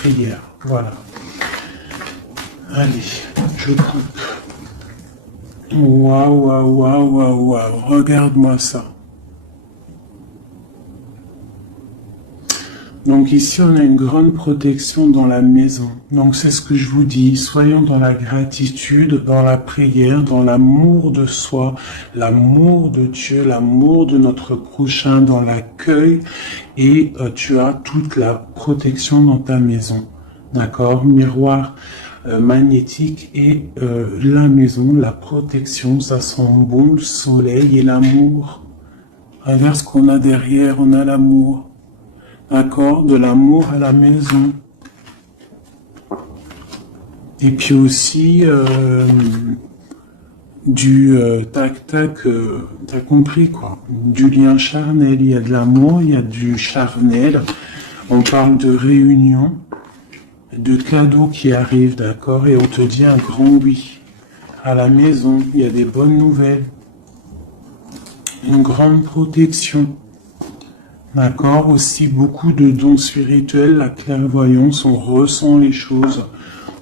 prière. Voilà. Allez, je coupe. Waouh, waouh, waouh, waouh, waouh. Regarde-moi ça. Donc ici, on a une grande protection dans la maison. Donc c'est ce que je vous dis. Soyons dans la gratitude, dans la prière, dans l'amour de soi, l'amour de Dieu, l'amour de notre prochain, dans l'accueil. Et tu as toute la protection dans ta maison. D'accord? Miroir magnétique et la maison, la protection, ça sent bon, le soleil et l'amour. Regarde ce qu'on a derrière, on a l'amour. D'accord, de l'amour à la maison. Et puis aussi du tac-tac, t'as compris quoi. Du lien charnel, il y a de l'amour, il y a du charnel. On parle de réunion, de cadeaux qui arrivent, d'accord, et on te dit un grand oui. À la maison, il y a des bonnes nouvelles. Une grande protection. D'accord, aussi beaucoup de dons spirituels, la clairvoyance, on ressent les choses,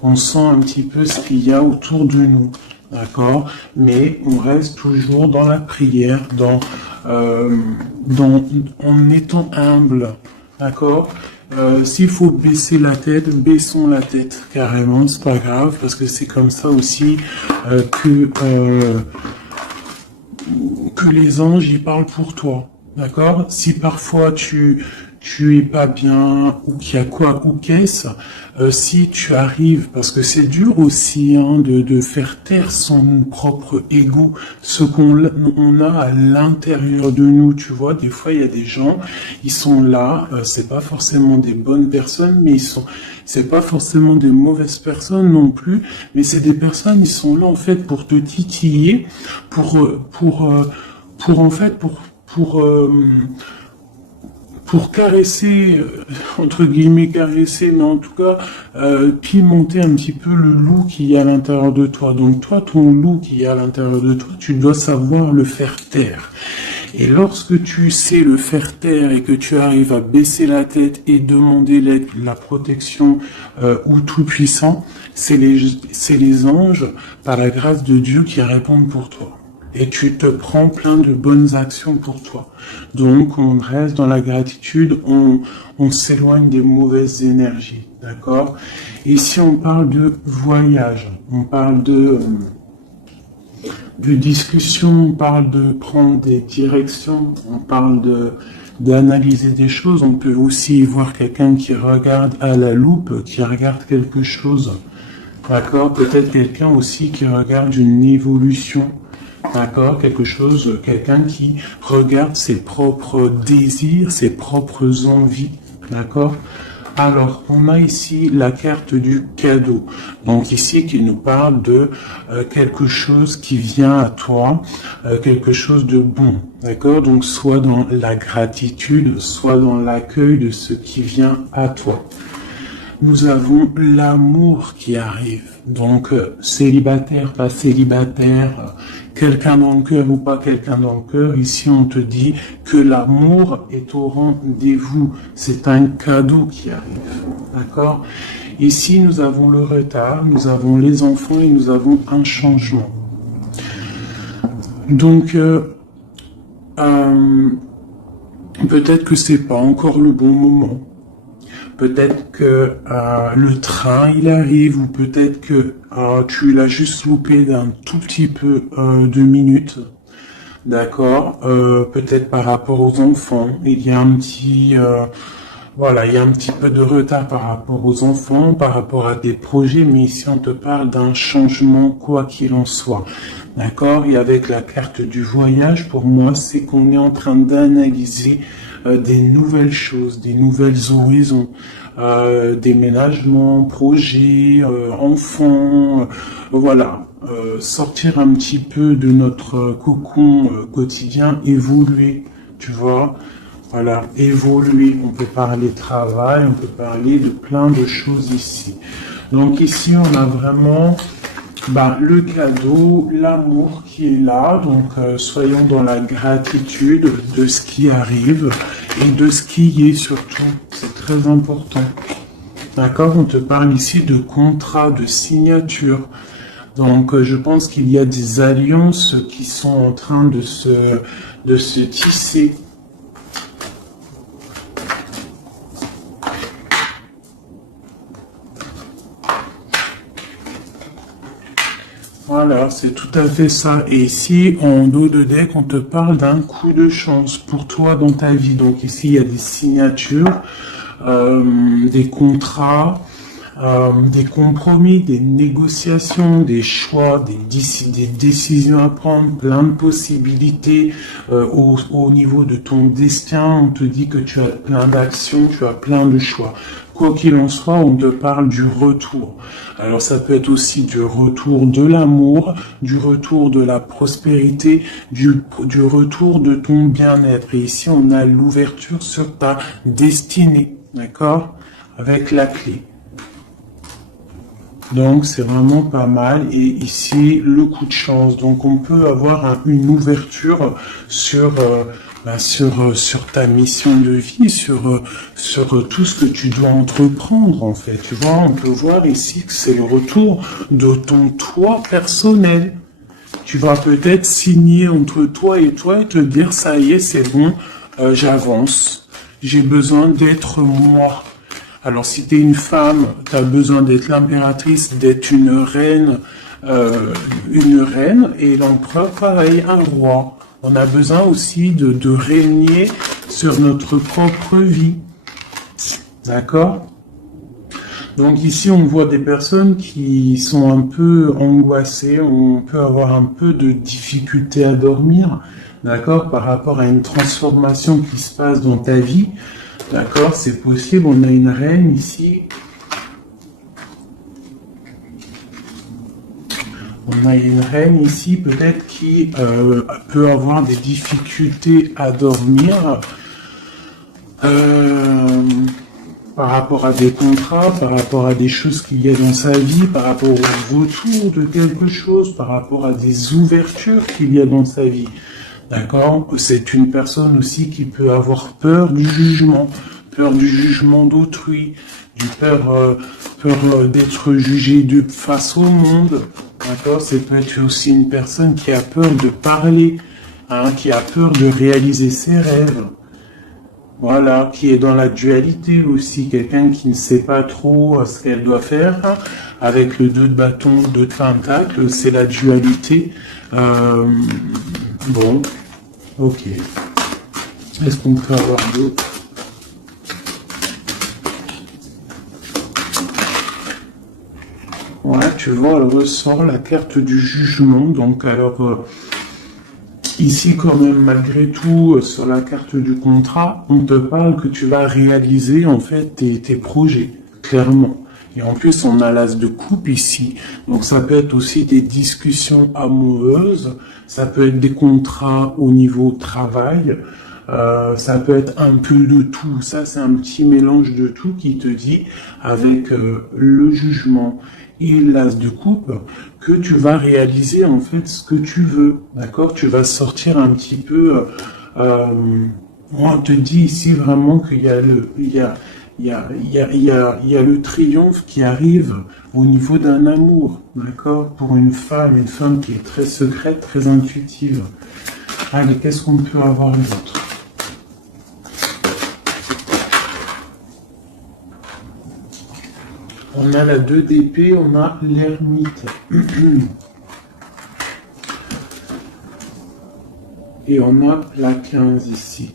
on sent un petit peu ce qu'il y a autour de nous, d'accord, mais on reste toujours dans la prière, en étant humble, d'accord. S'il faut baisser la tête, baissons la tête, carrément, c'est pas grave, parce que c'est comme ça aussi que les anges y parlent pour toi. D'accord? Si parfois tu es pas bien, ou qu'il y a quoi, ou qu'est-ce, si tu arrives, parce que c'est dur aussi de faire taire son propre ego, ce qu'on a à l'intérieur de nous, tu vois, des fois il y a des gens, ils sont là, c'est pas forcément des bonnes personnes, mais c'est pas forcément des mauvaises personnes non plus, mais c'est des personnes, ils sont là en fait pour te titiller, pour caresser, entre guillemets caresser, mais en tout cas pimenter un petit peu le loup qui y a à l'intérieur de toi. Donc toi, ton loup qui y a à l'intérieur de toi, tu dois savoir le faire taire. Et lorsque tu sais le faire taire et que tu arrives à baisser la tête et demander l'aide, la protection ou tout-puissant, c'est les anges, par la grâce de Dieu, qui répondent pour toi. Et tu te prends plein de bonnes actions pour toi. Donc, on reste dans la gratitude, on s'éloigne des mauvaises énergies, d'accord? Ici, on parle de voyage, on parle de discussion, on parle de prendre des directions, on parle d'analyser des choses. On peut aussi voir quelqu'un qui regarde à la loupe, qui regarde quelque chose, d'accord? Peut-être quelqu'un aussi qui regarde une évolution. D'accord, quelqu'un qui regarde ses propres désirs, ses propres envies, d'accord. Alors, on a ici la carte du cadeau, donc ici qui nous parle de quelque chose qui vient à toi, quelque chose de bon, d'accord. Donc, soit dans la gratitude, soit dans l'accueil de ce qui vient à toi. Nous avons l'amour qui arrive. Donc, célibataire, pas célibataire, quelqu'un dans le cœur ou pas quelqu'un dans le cœur, ici on te dit que l'amour est au rendez-vous. C'est un cadeau qui arrive. D'accord? Ici, nous avons le retard, nous avons les enfants et nous avons un changement. Donc, peut-être que c'est pas encore le bon moment. Peut-être que le train il arrive, ou peut-être que tu l'as juste loupé d'un tout petit peu de minutes, d'accord. Peut-être par rapport aux enfants, il y a un petit, il y a un petit peu de retard par rapport aux enfants, par rapport à des projets, mais ici on te parle d'un changement quoi qu'il en soit, d'accord. Et avec la carte du voyage, pour moi, c'est qu'on est en train d'analyser des nouvelles choses, des nouvelles horizons, déménagement, projets, enfants, sortir un petit peu de notre cocon quotidien, évoluer, tu vois, voilà, évoluer. On peut parler travail, on peut parler de plein de choses ici. Donc ici, on a vraiment le cadeau, l'amour qui est là. Donc soyons dans la gratitude de ce qui arrive et de ce qui est surtout. C'est très important. D'accord? On te parle ici de contrat, de signature. Donc, je pense qu'il y a des alliances qui sont en train de se tisser. Voilà, c'est tout à fait ça. Et ici, en dos de deck, on te parle d'un coup de chance pour toi dans ta vie. Donc ici, il y a des signatures, des contrats, des compromis, des négociations, des choix, des décisions à prendre, plein de possibilités au niveau de ton destin. On te dit que tu as plein d'actions, tu as plein de choix. Quoi qu'il en soit, on te parle du retour. Alors ça peut être aussi du retour de l'amour, du retour de la prospérité, du retour de ton bien-être. Et ici, on a l'ouverture sur ta destinée, d'accord? Avec la clé. Donc c'est vraiment pas mal. Et ici, le coup de chance. Donc on peut avoir une ouverture sur sur ta mission de vie, sur tout ce que tu dois entreprendre en fait. Tu vois, on peut voir ici que c'est le retour de ton toi personnel. Tu vas peut-être signer entre toi et te dire ça y est, c'est bon, j'avance. J'ai besoin d'être moi. Alors si tu es une femme, tu as besoin d'être l'impératrice, d'être une reine, et l'empereur, pareil, un roi. On a besoin aussi de régner sur notre propre vie. D'accord? Donc ici, on voit des personnes qui sont un peu angoissées, on peut avoir un peu de difficulté à dormir, d'accord, par rapport à une transformation qui se passe dans ta vie. D'accord, c'est possible, on a une reine ici. On a une reine ici, peut-être qui peut avoir des difficultés à dormir par rapport à des contrats, par rapport à des choses qu'il y a dans sa vie, par rapport au retour de quelque chose, par rapport à des ouvertures qu'il y a dans sa vie. D'accord? C'est une personne aussi qui peut avoir peur du jugement d'autrui, peur d'être jugé de face au monde. D'accord? C'est peut-être aussi une personne qui a peur de parler, hein, qui a peur de réaliser ses rêves. Voilà, qui est dans la dualité aussi, quelqu'un qui ne sait pas trop ce qu'elle doit faire. Avec le 2 de bâton, 2 de pentacle, c'est la dualité. Bon, ok. Est-ce qu'on peut avoir d'autres? Ouais, tu vois, elle ressort la carte du jugement. Donc, alors, ici, quand même, malgré tout, sur la carte du contrat, on te parle que tu vas réaliser, en fait, tes projets, clairement. Et en plus, on a l'as de coupe ici. Donc, ça peut être aussi des discussions amoureuses. Ça peut être des contrats au niveau travail. Ça peut être un peu de tout. Ça, c'est un petit mélange de tout qui te dit, avec le jugement et l'as de coupe, que tu vas réaliser en fait ce que tu veux. D'accord? Tu vas sortir un petit peu. On te dit ici vraiment qu'il y a il y a le triomphe qui arrive au niveau d'un amour, d'accord? Pour une femme qui est très secrète, très intuitive. Allez, qu'est-ce qu'on peut avoir d'autre? On a la 2 d'épée, on a l'ermite. Et on a la 15 ici.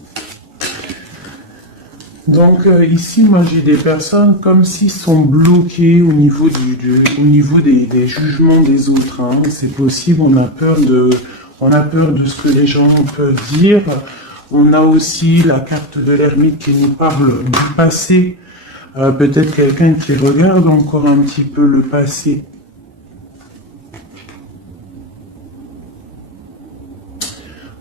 Donc ici, moi j'ai des personnes comme s'ils sont bloqués au niveau des jugements des autres. Hein. C'est possible, on a peur de ce que les gens peuvent dire. On a aussi la carte de l'ermite qui nous parle du passé. Peut-être quelqu'un qui regarde encore un petit peu le passé.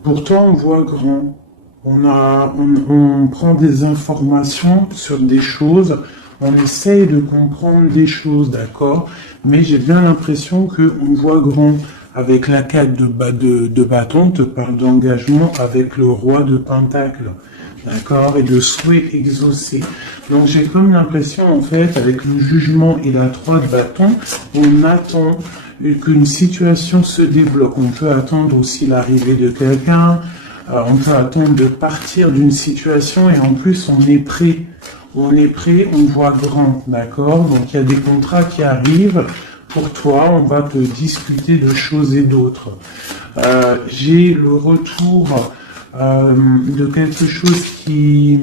Pourtant, on voit grand. On prend des informations sur des choses, on essaye de comprendre des choses, d'accord? Mais j'ai bien l'impression qu'on voit grand. Avec la 4 de bâton, on te parle d'engagement avec le roi de pentacle. d'accord, et de souhaits exaucés. Donc j'ai comme l'impression, en fait, avec le jugement et la 3 de bâton, on attend qu'une situation se débloque. On peut attendre aussi l'arrivée de quelqu'un, on peut attendre de partir d'une situation, et en plus on est prêt. On est prêt, on voit grand, d'accord? Donc il y a des contrats qui arrivent pour toi, on va te discuter de choses et d'autres. J'ai le retour de quelque chose qui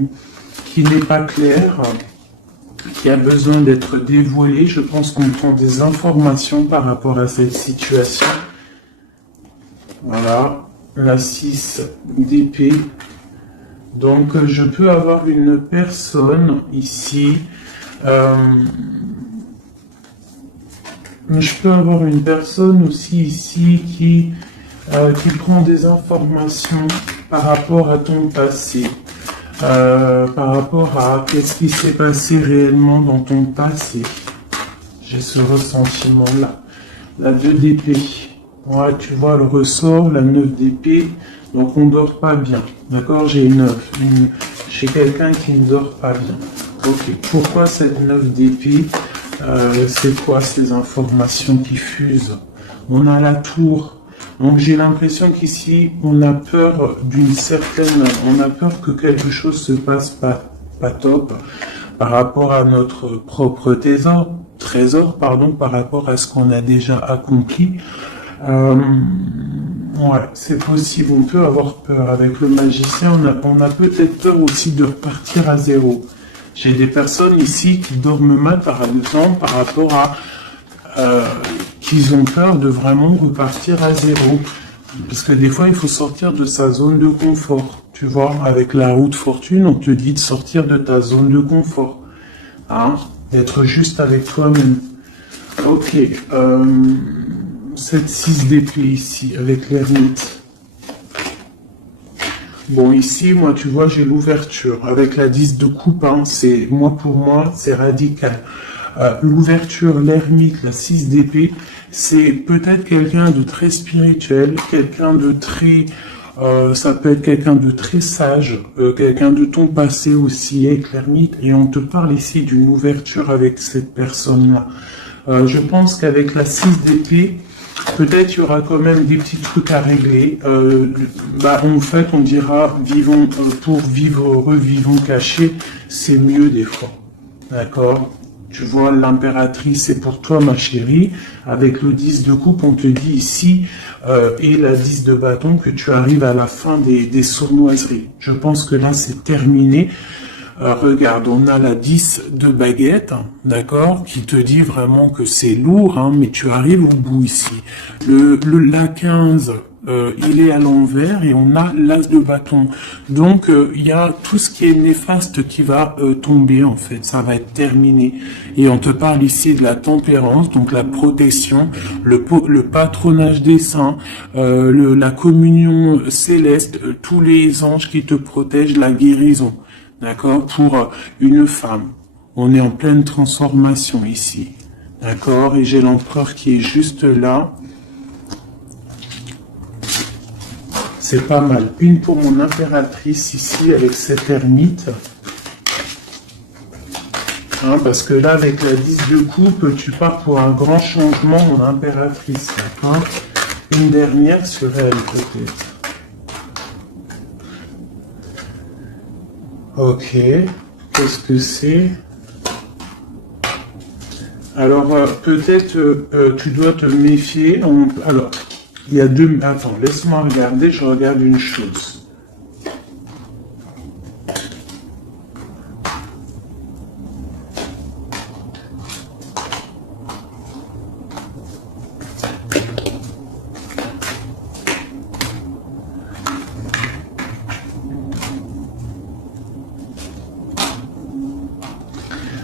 n'est pas clair, qui a besoin d'être dévoilé. Je pense qu'on prend des informations par rapport à cette situation. Voilà, la 6 d'épée. Donc je peux avoir une personne ici, mais je peux avoir une personne aussi ici qui prend des informations par rapport à ton passé, par rapport à qu'est-ce qui s'est passé réellement dans ton passé. J'ai ce ressentiment-là. La 2 d'épée. Ouais, tu vois le ressort, la 9 d'épée. Donc on dort pas bien. D'accord, j'ai chez quelqu'un qui ne dort pas bien. Ok, pourquoi cette 9 d'épée? C'est quoi ces informations qui fusent? On a la tour. Donc j'ai l'impression qu'ici, on a peur on a peur que quelque chose se passe pas top par rapport à notre propre trésor, par rapport à ce qu'on a déjà accompli. Ouais, c'est possible, on peut avoir peur. Avec le magicien, on a peut-être peur aussi de repartir à zéro. J'ai des personnes ici qui dorment mal, par exemple, par rapport à qu'ils ont peur de vraiment repartir à zéro. Parce que des fois, il faut sortir de sa zone de confort. Tu vois, avec la roue de fortune, on te dit de sortir de ta zone de confort. Hein? D'être juste avec toi-même. Ok. Cette 6 d'épée ici, avec l'ermite. Bon, ici, moi, tu vois, j'ai l'ouverture. Avec la 10 de coupe, hein, pour moi, c'est radical. L'ouverture, l'ermite, la 6 d'épée, c'est peut-être quelqu'un de très spirituel, quelqu'un de très... ça peut être quelqu'un de très sage, quelqu'un de ton passé aussi, avec l'ermite. Et on te parle ici d'une ouverture avec cette personne-là. Je pense qu'avec la 6 d'épée, peut-être il y aura quand même des petits trucs à régler. En fait, on dira vivons pour vivre heureux, vivons cachés, c'est mieux des fois. D'accord? Tu vois, l'impératrice, c'est pour toi, ma chérie. Avec le 10 de coupe, on te dit ici, et la 10 de bâton, que tu arrives à la fin des sournoiseries. Je pense que là, c'est terminé. Regarde, on a la 10 de baguette, d'accord, qui te dit vraiment que c'est lourd, hein, mais tu arrives au bout ici. La 15, il est à l'envers et on a l'as de bâton. Donc, il y a tout ce qui est néfaste qui va tomber, en fait. Ça va être terminé. Et on te parle ici de la tempérance, donc la protection, le patronage des saints, la communion céleste, tous les anges qui te protègent, la guérison. D'accord? Pour une femme. On est en pleine transformation ici. D'accord? Et j'ai l'empereur qui est juste là. C'est pas mal. Une pour mon impératrice ici avec cette ermite. Hein, parce que là, avec la 10 de coupe, tu pars pour un grand changement, mon impératrice. D'accord? Une dernière sur elle, peut-être. Ok, qu'est-ce que c'est? Alors, peut-être tu dois te méfier. Alors, il y a deux... Attends, laisse-moi regarder, je regarde une chose.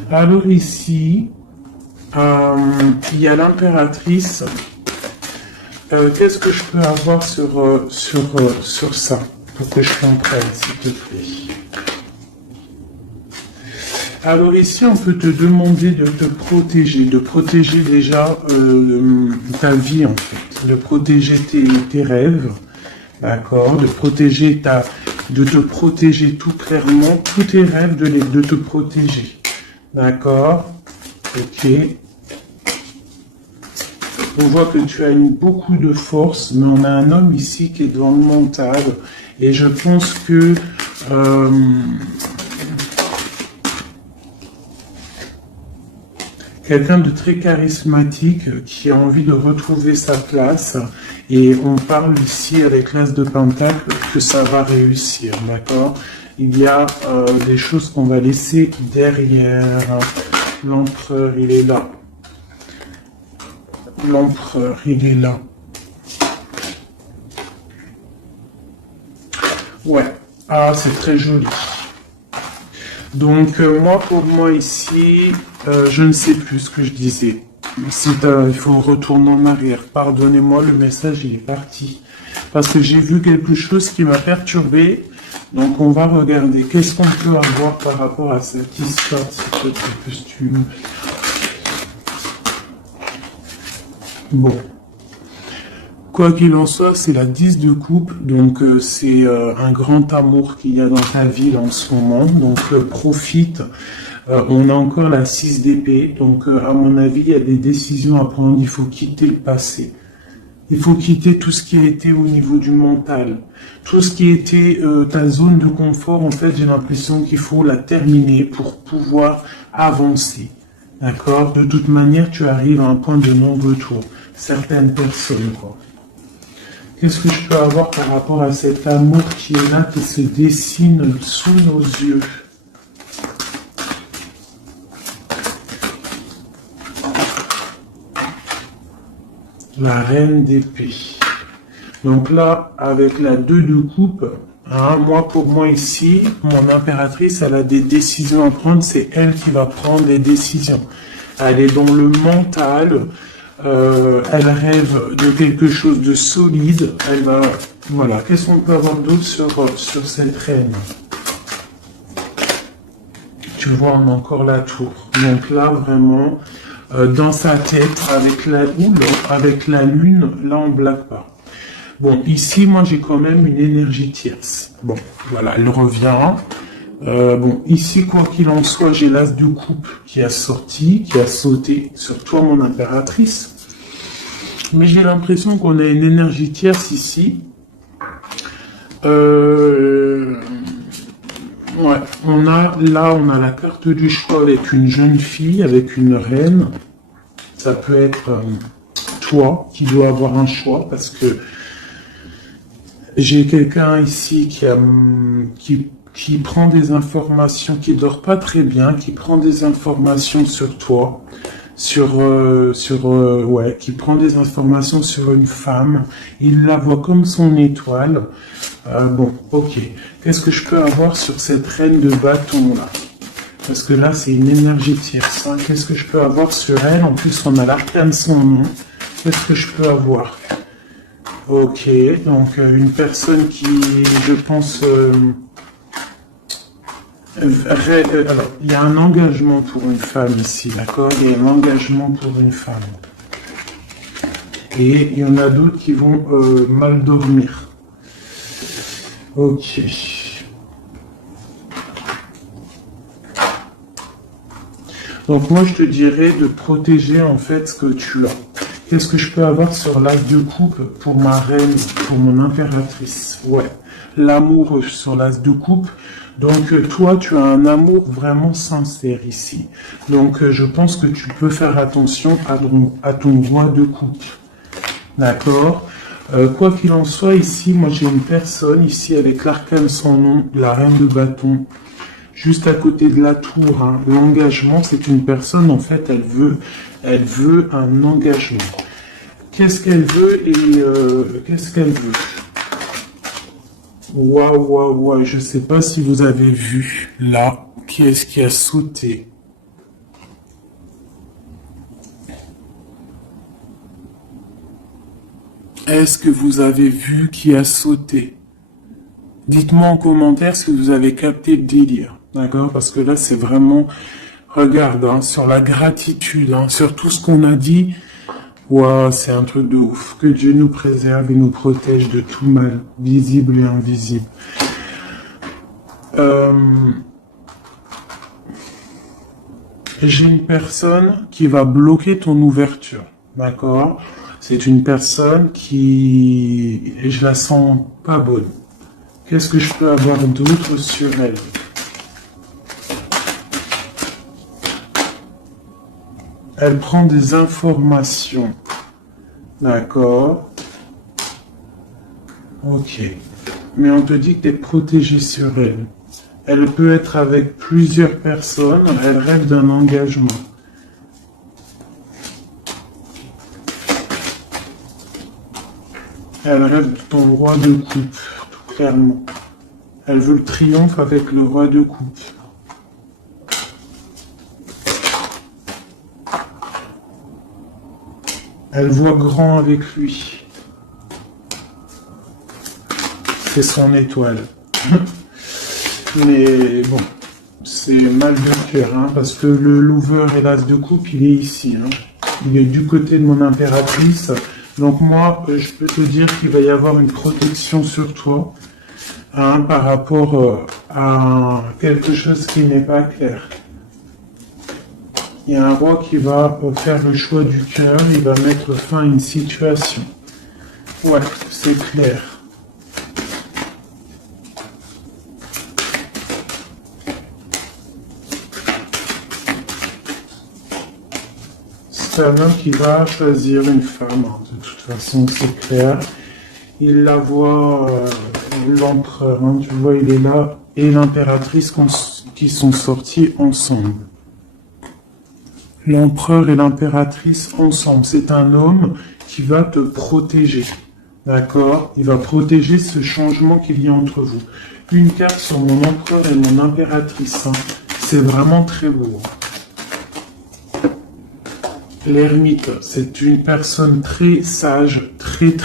Alors ici, il y a l'impératrice. Qu'est-ce que je peux avoir sur ça pour que je comprenne, s'il te plaît? Alors ici, on peut te demander de te protéger déjà ta vie en fait, de protéger tes rêves, d'accord, de protéger de te protéger tout clairement, tous tes rêves de te protéger. D'accord? Ok. On voit que tu as beaucoup de force, mais on a un homme ici qui est dans le mental. Et je pense que quelqu'un de très charismatique qui a envie de retrouver sa place. Et on parle ici avec l'As de Pentacle que ça va réussir, d'accord? Il y a des choses qu'on va laisser derrière. L'empereur, il est là. L'empereur, il est là. Ouais. Ah, c'est très joli. Donc, moi, pour moi, ici, je ne sais plus ce que je disais. Il faut retourner en arrière. Pardonnez-moi, le message, il est parti. Parce que j'ai vu quelque chose qui m'a perturbé. Donc, on va regarder. Qu'est-ce qu'on peut avoir par rapport à cette histoire, ce costume. Bon. Quoi qu'il en soit, c'est la 10 de coupe, donc c'est un grand amour qu'il y a dans ta vie en ce moment, donc profite. On a encore la 6 d'épée, donc à mon avis, il y a des décisions à prendre, il faut quitter le passé. Il faut quitter tout ce qui a été au niveau du mental. Tout ce qui était ta zone de confort, en fait, j'ai l'impression qu'il faut la terminer pour pouvoir avancer. D'accord? De toute manière, tu arrives à un point de non-retour. Certaines personnes, quoi. Qu'est-ce que je peux avoir par rapport à cet amour qui est là, qui se dessine sous nos yeux? La reine d'épée. Donc là, avec la 2 de coupe, hein, pour moi ici, mon impératrice, elle a des décisions à prendre, c'est elle qui va prendre les décisions. Elle est dans le mental, elle rêve de quelque chose de solide, elle va... Voilà, qu'est-ce qu'on peut avoir d'autre sur cette reine? Tu vois, on a encore la tour. Donc là, vraiment, dans sa tête, avec la lune, là, on ne blague pas. Bon, ici, moi, j'ai quand même une énergie tierce. Bon, voilà, elle revient. Bon, ici, quoi qu'il en soit, j'ai l'As de coupe qui a sauté sur toi, mon impératrice. Mais j'ai l'impression qu'on a une énergie tierce ici. Ouais, on a la carte du choix avec une jeune fille, avec une reine. Ça peut être toi qui dois avoir un choix parce que j'ai quelqu'un ici qui prend des informations, qui dort pas très bien, qui prend des informations sur toi, qui prend des informations sur une femme. Il la voit comme son étoile. Bon, ok. Qu'est-ce que je peux avoir sur cette reine de bâton là? Parce que là, c'est une énergie tierce. Hein. Qu'est-ce que je peux avoir sur elle? En plus, on a l'arcane son nom. Qu'est-ce que je peux avoir? Ok, donc une personne qui, je pense... alors, il y a un engagement pour une femme ici, d'accord? Il y a un engagement pour une femme. Et il y en a d'autres qui vont mal dormir. Ok. Donc moi, je te dirais de protéger en fait ce que tu as. Qu'est-ce que je peux avoir sur l'As de coupe pour ma reine, pour mon impératrice? Ouais, l'amour sur l'As de coupe. Donc toi, tu as un amour vraiment sincère ici. Donc je pense que tu peux faire attention à ton roi de coupe. D'accord? Quoi qu'il en soit, ici, moi j'ai une personne ici avec l'arcane sans nom, la reine de bâton. Juste à côté de la tour, hein. L'engagement, c'est une personne, en fait, elle veut un engagement. Qu'est-ce qu'elle veut et qu'est-ce qu'elle veut? Waouh, je sais pas si vous avez vu, là, qui est-ce qui a sauté? Est-ce que vous avez vu qui a sauté? Dites-moi en commentaire si vous avez capté le délire. D'accord? Parce que là, c'est vraiment... Regarde, hein, sur la gratitude, hein, sur tout ce qu'on a dit. Waouh, c'est un truc de ouf. Que Dieu nous préserve et nous protège de tout mal, visible et invisible. J'ai une personne qui va bloquer ton ouverture, d'accord? C'est une personne qui... je la sens pas bonne. Qu'est-ce que je peux avoir d'autre sur elle? Elle prend des informations. D'accord. Ok. Mais on te dit que tu es protégé sur elle. Elle peut être avec plusieurs personnes. Elle rêve d'un engagement. Elle rêve de ton roi de coupe, tout clairement. Elle veut le triomphe avec le roi de coupe. Elle voit grand avec lui. C'est son étoile. Mais bon, c'est mal de cœur, hein, parce que le lover et l'as de coupe, il est ici. Hein. Il est du côté de mon impératrice. Donc moi, je peux te dire qu'il va y avoir une protection sur toi, hein, par rapport à quelque chose qui n'est pas clair. Il y a un roi qui va faire le choix du cœur, il va mettre fin à une situation. Ouais, c'est clair. C'est un homme qui va choisir une femme, hein. De toute façon c'est clair. Il la voit, l'empereur, hein, tu vois, il est là, et l'impératrice qui sont sortis ensemble. L'empereur et l'impératrice ensemble. C'est un homme qui va te protéger. D'accord? Il va protéger ce changement qu'il y a entre vous. Une carte sur mon empereur et mon impératrice. Hein. C'est vraiment très beau. L'ermite, c'est une personne très sage, très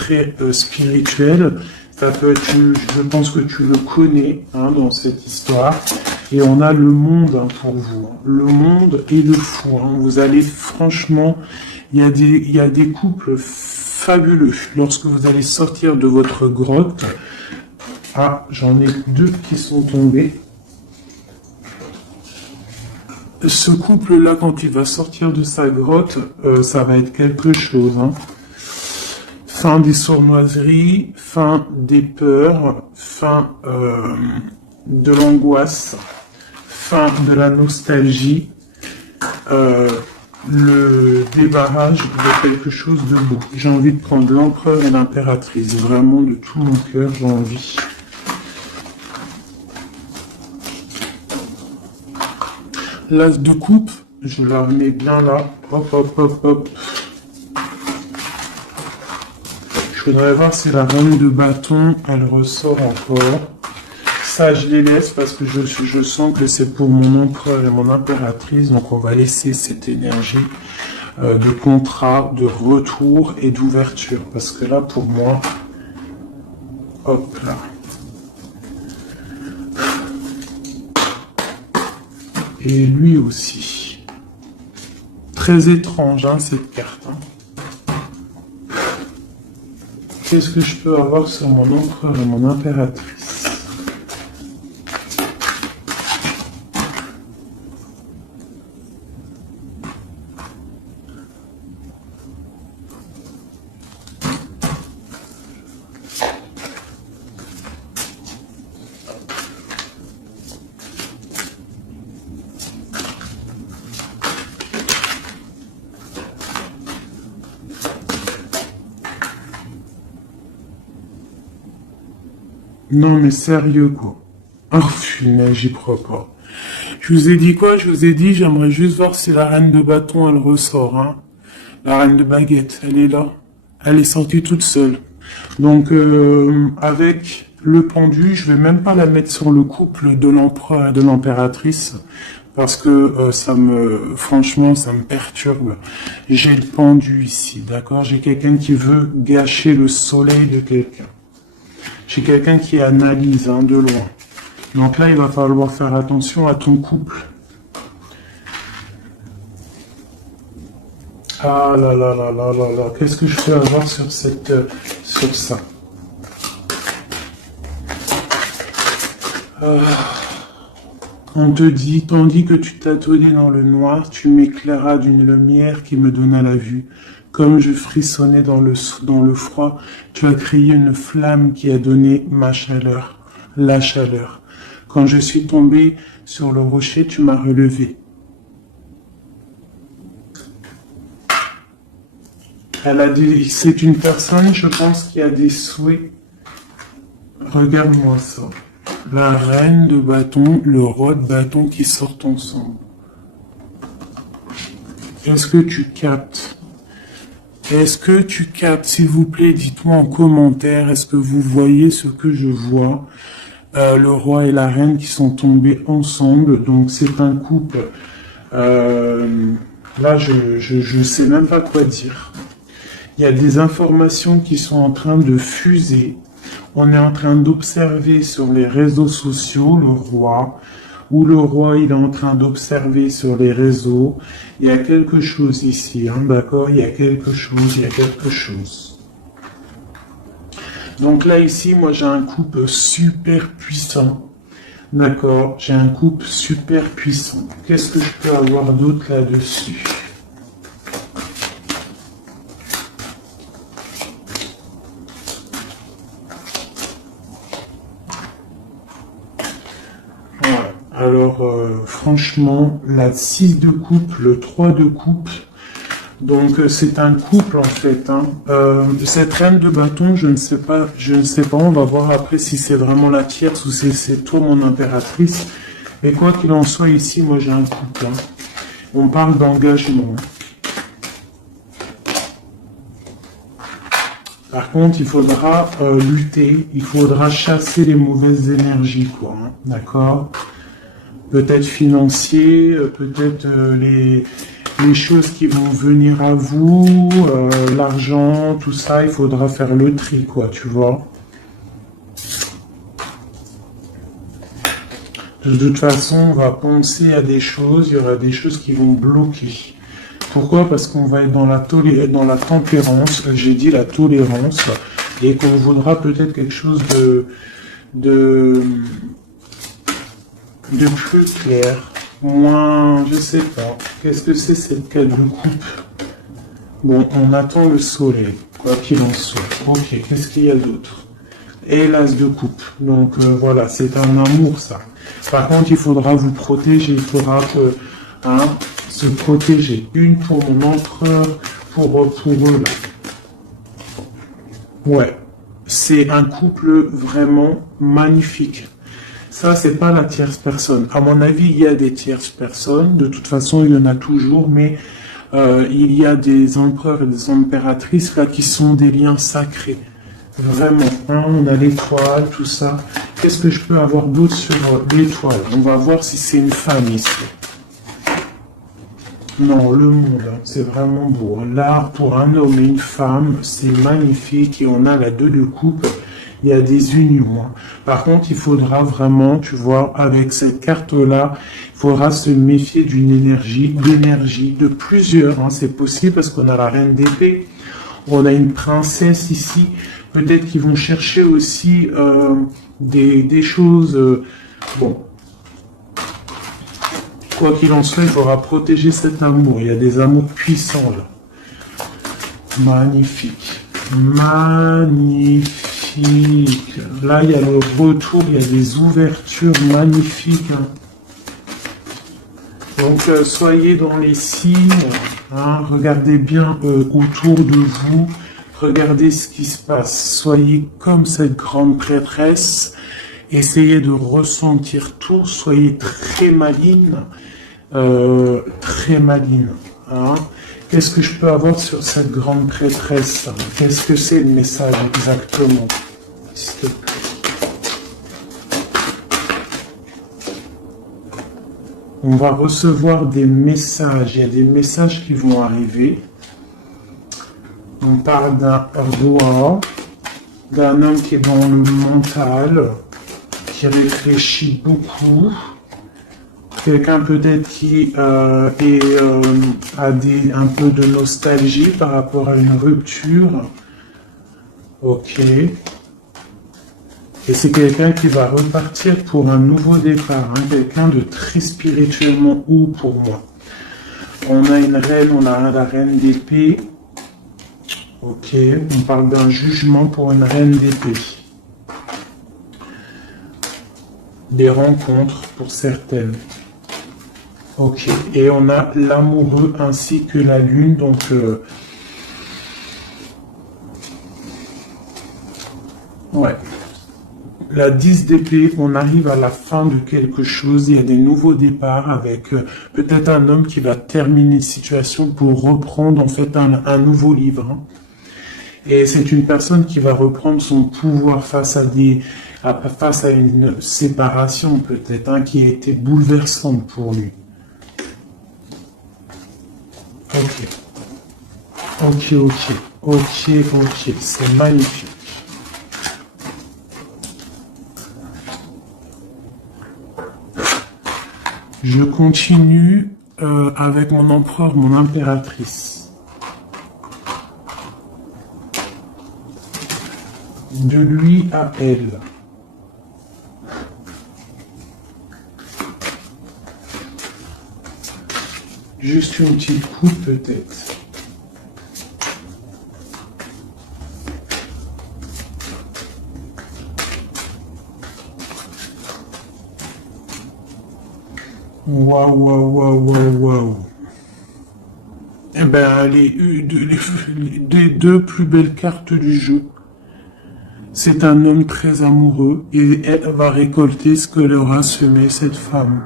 spirituelle. Ça peut être, je pense que tu le connais, hein, dans cette histoire. Et on a le monde, hein, pour vous. Le monde et le fou. Hein. Vous allez, franchement, il y a des couples fabuleux. Lorsque vous allez sortir de votre grotte, ah, j'en ai 2 qui sont tombés. Ce couple-là, quand il va sortir de sa grotte, ça va être quelque chose. Hein. Fin des sournoiseries, fin des peurs, fin de l'angoisse, fin de la nostalgie, le débarrage de quelque chose de beau. J'ai envie de prendre l'empereur et l'impératrice, vraiment de tout mon cœur, j'ai envie. L'as de coupe, je la remets bien là, hop, hop, hop, hop. Je voudrais voir si la reine de bâton, elle ressort encore. Ça, je les laisse parce que je sens que c'est pour mon empereur et mon impératrice. Donc, on va laisser cette énergie de contrat, de retour et d'ouverture. Parce que là, pour moi, hop là. Et lui aussi. Très étrange, hein, cette carte. Hein. Qu'est-ce que je peux avoir sur mon empereur et mon impératrice? Non, mais sérieux, quoi. Oh, punaise, j'y crois pas. Je vous ai dit quoi? Je vous ai dit, j'aimerais juste voir si la reine de bâton, elle ressort, hein. La reine de baguette, elle est là. Elle est sortie toute seule. Donc, avec le pendu, je vais même pas la mettre sur le couple de l'empereur et de l'impératrice. Parce que franchement, ça me perturbe. J'ai le pendu ici, d'accord? J'ai quelqu'un qui veut gâcher le soleil de quelqu'un. J'ai quelqu'un qui analyse, hein, de loin. Donc là, il va falloir faire attention à ton couple. Ah là là là là là là. Qu'est-ce que je peux avoir sur ça? On te dit, tandis que tu tâtonnais dans le noir, tu m'éclairas d'une lumière qui me donna la vue. Comme je frissonnais dans le froid, tu as créé une flamme qui a donné ma chaleur, la chaleur. Quand je suis tombé sur le rocher, tu m'as relevé. Elle a dit, c'est une personne, je pense, qui a des souhaits. Regarde-moi ça. La reine de bâton, le roi de bâton qui sortent ensemble. Est-ce que tu captes? Est-ce que tu captes? S'il vous plaît, dites-moi en commentaire, est-ce que vous voyez ce que je vois? Le roi et la reine qui sont tombés ensemble, donc c'est un couple. Là, je sais même pas quoi dire. Il y a des informations qui sont en train de fuser. On est en train d'observer sur les réseaux sociaux le roi, ou le roi il est en train d'observer sur les réseaux. Il y a quelque chose ici, hein, d'accord? Il y a quelque chose. Donc là ici, moi j'ai un couple super puissant. D'accord? J'ai un couple super puissant. Qu'est-ce que je peux avoir d'autre là-dessus? Alors, franchement, la 6 de coupe, le 3 de coupe, donc c'est un couple en fait. Hein. Cette reine de bâton, je ne sais pas, on va voir après si c'est vraiment la tierce ou si c'est toi mon impératrice. Mais quoi qu'il en soit, ici, moi j'ai un couple. Hein. On parle d'engagement. Par contre, il faudra lutter, il faudra chasser les mauvaises énergies, quoi. Hein. D'accord? Peut-être financier, peut-être les choses qui vont venir à vous, l'argent, tout ça, il faudra faire le tri, quoi, tu vois. De toute façon, on va penser à des choses, il y aura des choses qui vont bloquer. Pourquoi? Parce qu'on va être dans la tempérance, j'ai dit la tolérance, et qu'on voudra peut-être quelque chose de plus clair, moins, je sais pas. Qu'est-ce que c'est cette quête de coupe? Bon, on attend le soleil, quoi qu'il en soit. Ok, qu'est-ce qu'il y a d'autre? Et l'as de coupe. Donc voilà, c'est un amour ça. Par contre, il faudra vous protéger, il faudra se protéger. Une pour mon empereur, pour eux là. Ouais, c'est un couple vraiment magnifique. Ça, c'est pas la tierce personne. À mon avis, il y a des tierces personnes. De toute façon, il y en a toujours, mais il y a des empereurs et des impératrices là qui sont des liens sacrés. Vraiment. Hein, on a l'étoile, tout ça. Qu'est-ce que je peux avoir d'autre sur l'étoile? On va voir si c'est une femme ici. Non, le monde, hein, c'est vraiment beau. Là, pour un homme et une femme, c'est magnifique. Et on a la 2 de coupe. Il y a des unions. Hein. Par contre, il faudra vraiment, tu vois, avec cette carte-là, il faudra se méfier d'une énergie, l'énergie de plusieurs. Hein. C'est possible parce qu'on a la reine d'épée, on a une princesse ici. Peut-être qu'ils vont chercher aussi des choses. Bon, quoi qu'il en soit, il faudra protéger cet amour. Il y a des amours puissants là. Magnifique, magnifique. Là, il y a le retour, il y a des ouvertures magnifiques. Hein. Donc, soyez dans les signes, hein, regardez bien autour de vous, regardez ce qui se passe. Soyez comme cette grande prêtresse, essayez de ressentir tout, soyez très maligne, très maligne. Hein. Qu'est-ce que je peux avoir sur cette grande prêtresse? Qu'est-ce que c'est le message exactement? S'il te plaît. On va recevoir des messages. Il y a des messages qui vont arriver. On parle d'un roi, d'un homme qui est dans le mental, qui réfléchit beaucoup. Quelqu'un peut-être qui a un peu de nostalgie par rapport à une rupture. Ok. Et c'est quelqu'un qui va repartir pour un nouveau départ, hein, quelqu'un de très spirituellement haut pour moi. On a une reine, on a la reine d'épée. Ok, on parle d'un jugement pour une reine d'épée. Des rencontres pour certaines. Ok, et on a l'amoureux ainsi que la lune, donc ouais. La 10 d'épée, on arrive à la fin de quelque chose, il y a des nouveaux départs avec peut-être un homme qui va terminer une situation pour reprendre en fait un nouveau livre. Hein. Et c'est une personne qui va reprendre son pouvoir face à une séparation peut-être, hein, qui a été bouleversante pour lui. Ok. Ok, ok. Ok, ok. C'est magnifique. Je continue avec mon empereur, mon impératrice. De lui à elle. Juste une petite coupe peut-être. Waouh, waouh, waouh, waouh, waouh. Eh ben, les deux plus belles cartes du jeu. C'est un homme très amoureux et elle va récolter ce que leur a semé cette femme.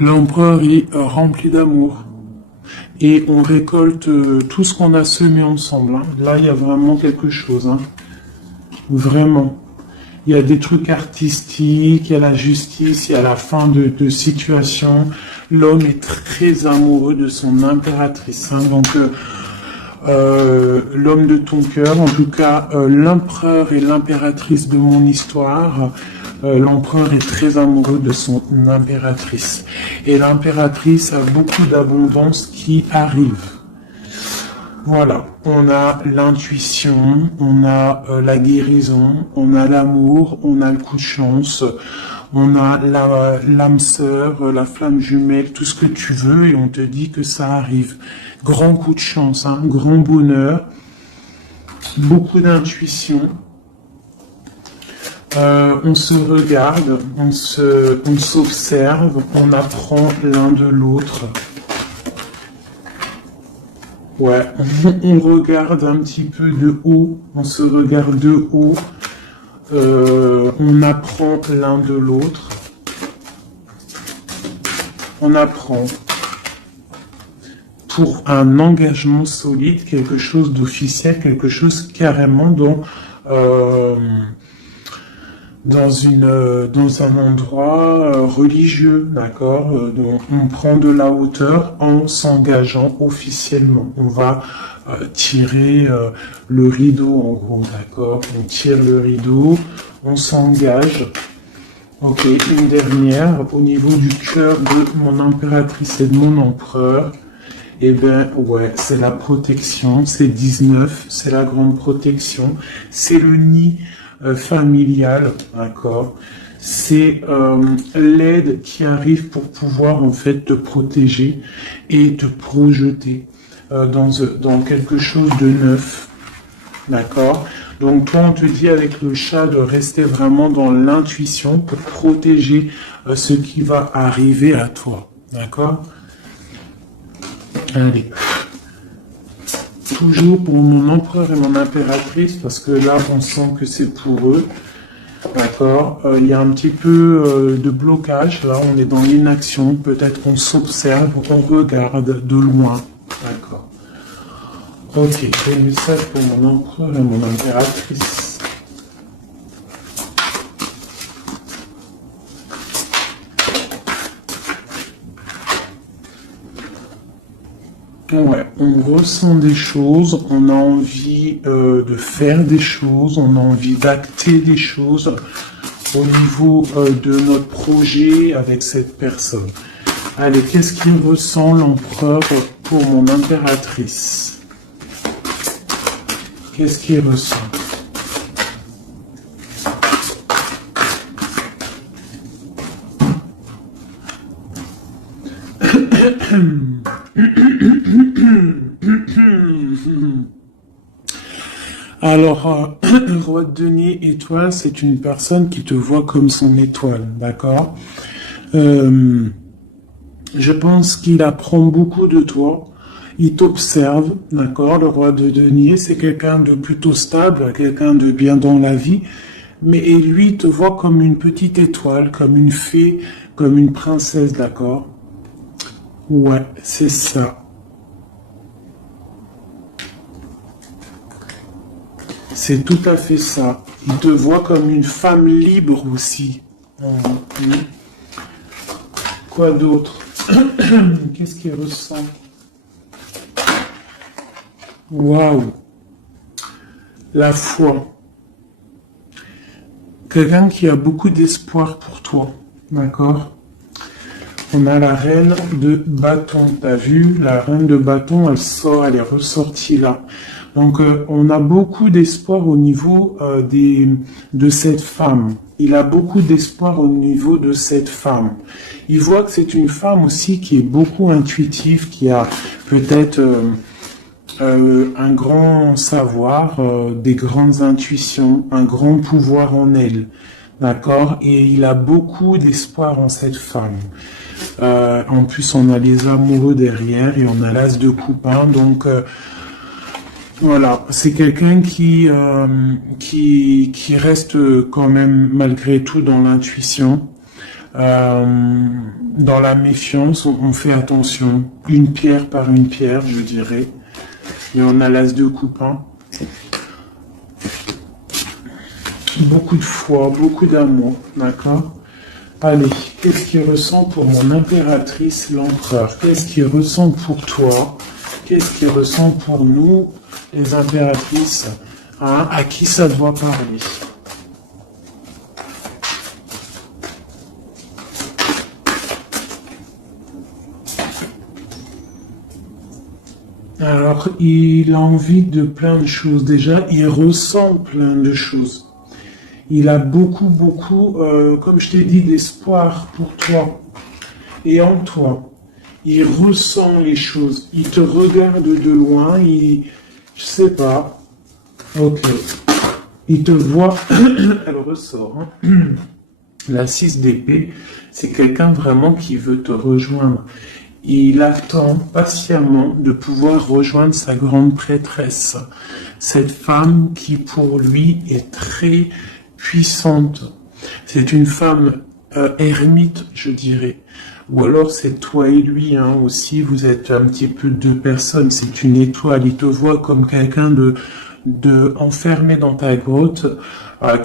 L'empereur est rempli d'amour. Et on récolte tout ce qu'on a semé ensemble. Hein. Là, il y a vraiment quelque chose. Hein. Vraiment. Il y a des trucs artistiques, il y a la justice, il y a la fin de situation. L'homme est très amoureux de son impératrice. Hein. Donc, l'homme de ton cœur, en tout cas, l'empereur et l'impératrice de mon histoire. L'empereur est très amoureux de son impératrice. Et l'impératrice a beaucoup d'abondance qui arrive. Voilà, on a l'intuition, on a la guérison, on a l'amour, on a le coup de chance, on a l'âme sœur, la flamme jumelle, tout ce que tu veux, et on te dit que ça arrive. Grand coup de chance, hein, grand bonheur, beaucoup d'intuition. On se regarde, on s'observe, on apprend l'un de l'autre. Ouais, on regarde un petit peu de haut, on se regarde de haut, on apprend l'un de l'autre. On apprend pour un engagement solide, quelque chose d'officiel, quelque chose carrément dans un endroit religieux, d'accord, on prend de la hauteur en s'engageant officiellement. On va tirer le rideau en gros, d'accord. On tire le rideau, on s'engage. Ok, une dernière au niveau du cœur de mon impératrice et de mon empereur. Eh ben ouais, c'est la protection, c'est 19, c'est la grande protection, c'est le nid familial, d'accord. C'est l'aide qui arrive pour pouvoir en fait te protéger et te projeter dans quelque chose de neuf, d'accord. Donc toi on te dit avec le chat de rester vraiment dans l'intuition pour protéger ce qui va arriver à toi, d'accord. Allez. Toujours pour mon empereur et mon impératrice, parce que là, on sent que c'est pour eux. D'accord. Il y a un petit peu de blocage. Là, on est dans l'inaction. Peut-être qu'on s'observe, on regarde de loin. D'accord. Ok, quel message pour mon empereur et mon impératrice? Ouais, on ressent des choses, on a envie de faire des choses, on a envie d'acter des choses au niveau de notre projet avec cette personne. Allez, qu'est-ce qu'il ressent l'empereur pour mon impératrice? Qu'est-ce qu'il ressent? Alors, le roi de denier étoile, c'est une personne qui te voit comme son étoile, d'accord? Euh, je pense qu'il apprend beaucoup de toi. Il t'observe, d'accord? Le roi de denier, c'est quelqu'un de plutôt stable, quelqu'un de bien dans la vie. Mais et lui te voit comme une petite étoile, comme une fée, comme une princesse, d'accord? Ouais, c'est ça. C'est tout à fait ça. Il te voit comme une femme libre aussi. Mhm. Quoi d'autre? Qu'est-ce qu'il ressent? Waouh! La foi. Quelqu'un qui a beaucoup d'espoir pour toi. D'accord? On a la reine de bâton. T'as vu? La reine de bâton, elle sort, elle est ressortie là. Donc, on a beaucoup d'espoir au niveau de cette femme. Il a beaucoup d'espoir au niveau de cette femme. Il voit que c'est une femme aussi qui est beaucoup intuitive, qui a peut-être un grand savoir, des grandes intuitions, un grand pouvoir en elle. D'accord? Et il a beaucoup d'espoir en cette femme. En plus, on a les amoureux derrière et on a l'as de coupin. Donc, voilà, c'est quelqu'un qui reste quand même malgré tout dans l'intuition. Dans la méfiance, on fait attention. Une pierre par une pierre, je dirais. Et on a l'as de coupin. Beaucoup de foi, beaucoup d'amour, d'accord? Allez, qu'est-ce qu'il ressent pour mon impératrice, l'empereur? Qu'est-ce qu'il ressent pour toi? Qu'est-ce qu'il ressent pour nous, les impératrices? Hein? À qui ça doit parler? Alors, il a envie de plein de choses. Déjà, il ressent plein de choses. Il a beaucoup, comme je t'ai dit, d'espoir pour toi et en toi. Il ressent les choses. Il te regarde de loin. Je sais pas. Ok. Il te voit. Elle ressort. Hein. La 6 d'épée, c'est quelqu'un vraiment qui veut te rejoindre. Il attend patiemment de pouvoir rejoindre sa grande prêtresse. Cette femme qui pour lui est très puissante. C'est une femme ermite, je dirais. Ou alors c'est toi et lui hein, aussi, vous êtes un petit peu deux personnes, c'est une étoile. Il te voit comme quelqu'un de enfermé dans ta grotte,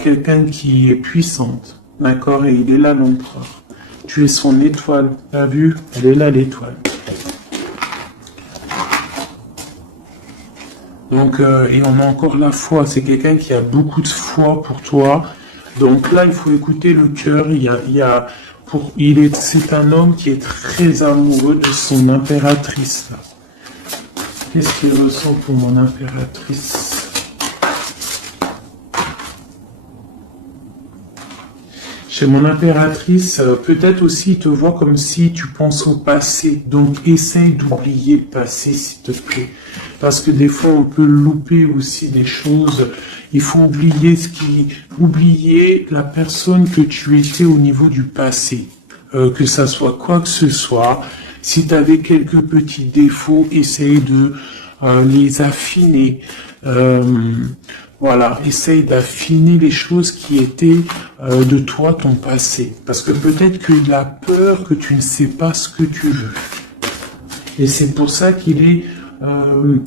quelqu'un qui est puissante. D'accord? Et il est là l'empereur. Tu es son étoile. T'as vu? Elle est là l'étoile. Donc, et on a encore la foi. C'est quelqu'un qui a beaucoup de foi pour toi. Donc là, il faut écouter le cœur. C'est un homme qui est très amoureux de son impératrice. Qu'est-ce qu'il ressent pour mon impératrice? Chez mon impératrice, peut-être aussi il te voit comme si tu penses au passé. Donc essaye d'oublier le passé, s'il te plaît. Parce que des fois on peut louper aussi des choses. Il faut oublier la personne que tu étais au niveau du passé. Que ça soit quoi que ce soit. Si tu avais quelques petits défauts, essaye de les affiner. Voilà, essaye d'affiner les choses qui étaient de toi, ton passé. Parce que peut-être qu'il a peur que tu ne sais pas ce que tu veux. Et c'est pour ça qu'il est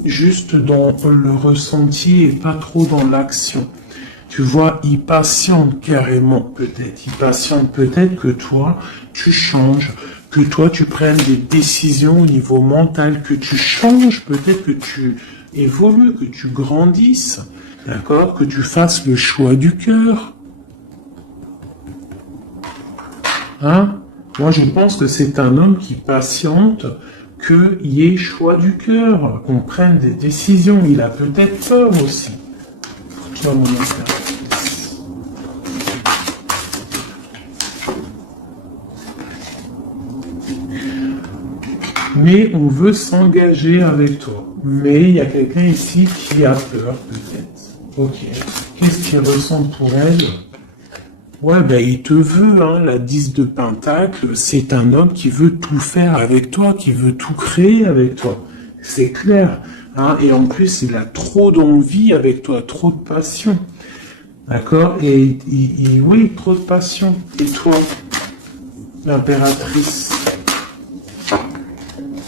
juste dans le ressenti et pas trop dans l'action. Tu vois, il patiente carrément peut-être. Il patiente peut-être que toi, tu changes, que toi, tu prennes des décisions au niveau mental, que tu changes, peut-être que tu évolues, que tu grandisses. D'accord? Que tu fasses le choix du cœur. Hein? Moi, je pense que c'est un homme qui patiente qu'il y ait choix du cœur, qu'on prenne des décisions. Il a peut-être peur aussi. Pour toi, mon impératrice. Mais on veut s'engager avec toi. Mais il y a quelqu'un ici qui a peur, peut-être. Ok. Qu'est-ce qu'il ressent pour elle? Ouais, ben il te veut, hein, la 10 de Pentacle, c'est un homme qui veut tout faire avec toi, qui veut tout créer avec toi. C'est clair. Hein, et en plus, il a trop d'envie avec toi, trop de passion. D'accord? Et oui, trop de passion. Et toi, l'impératrice,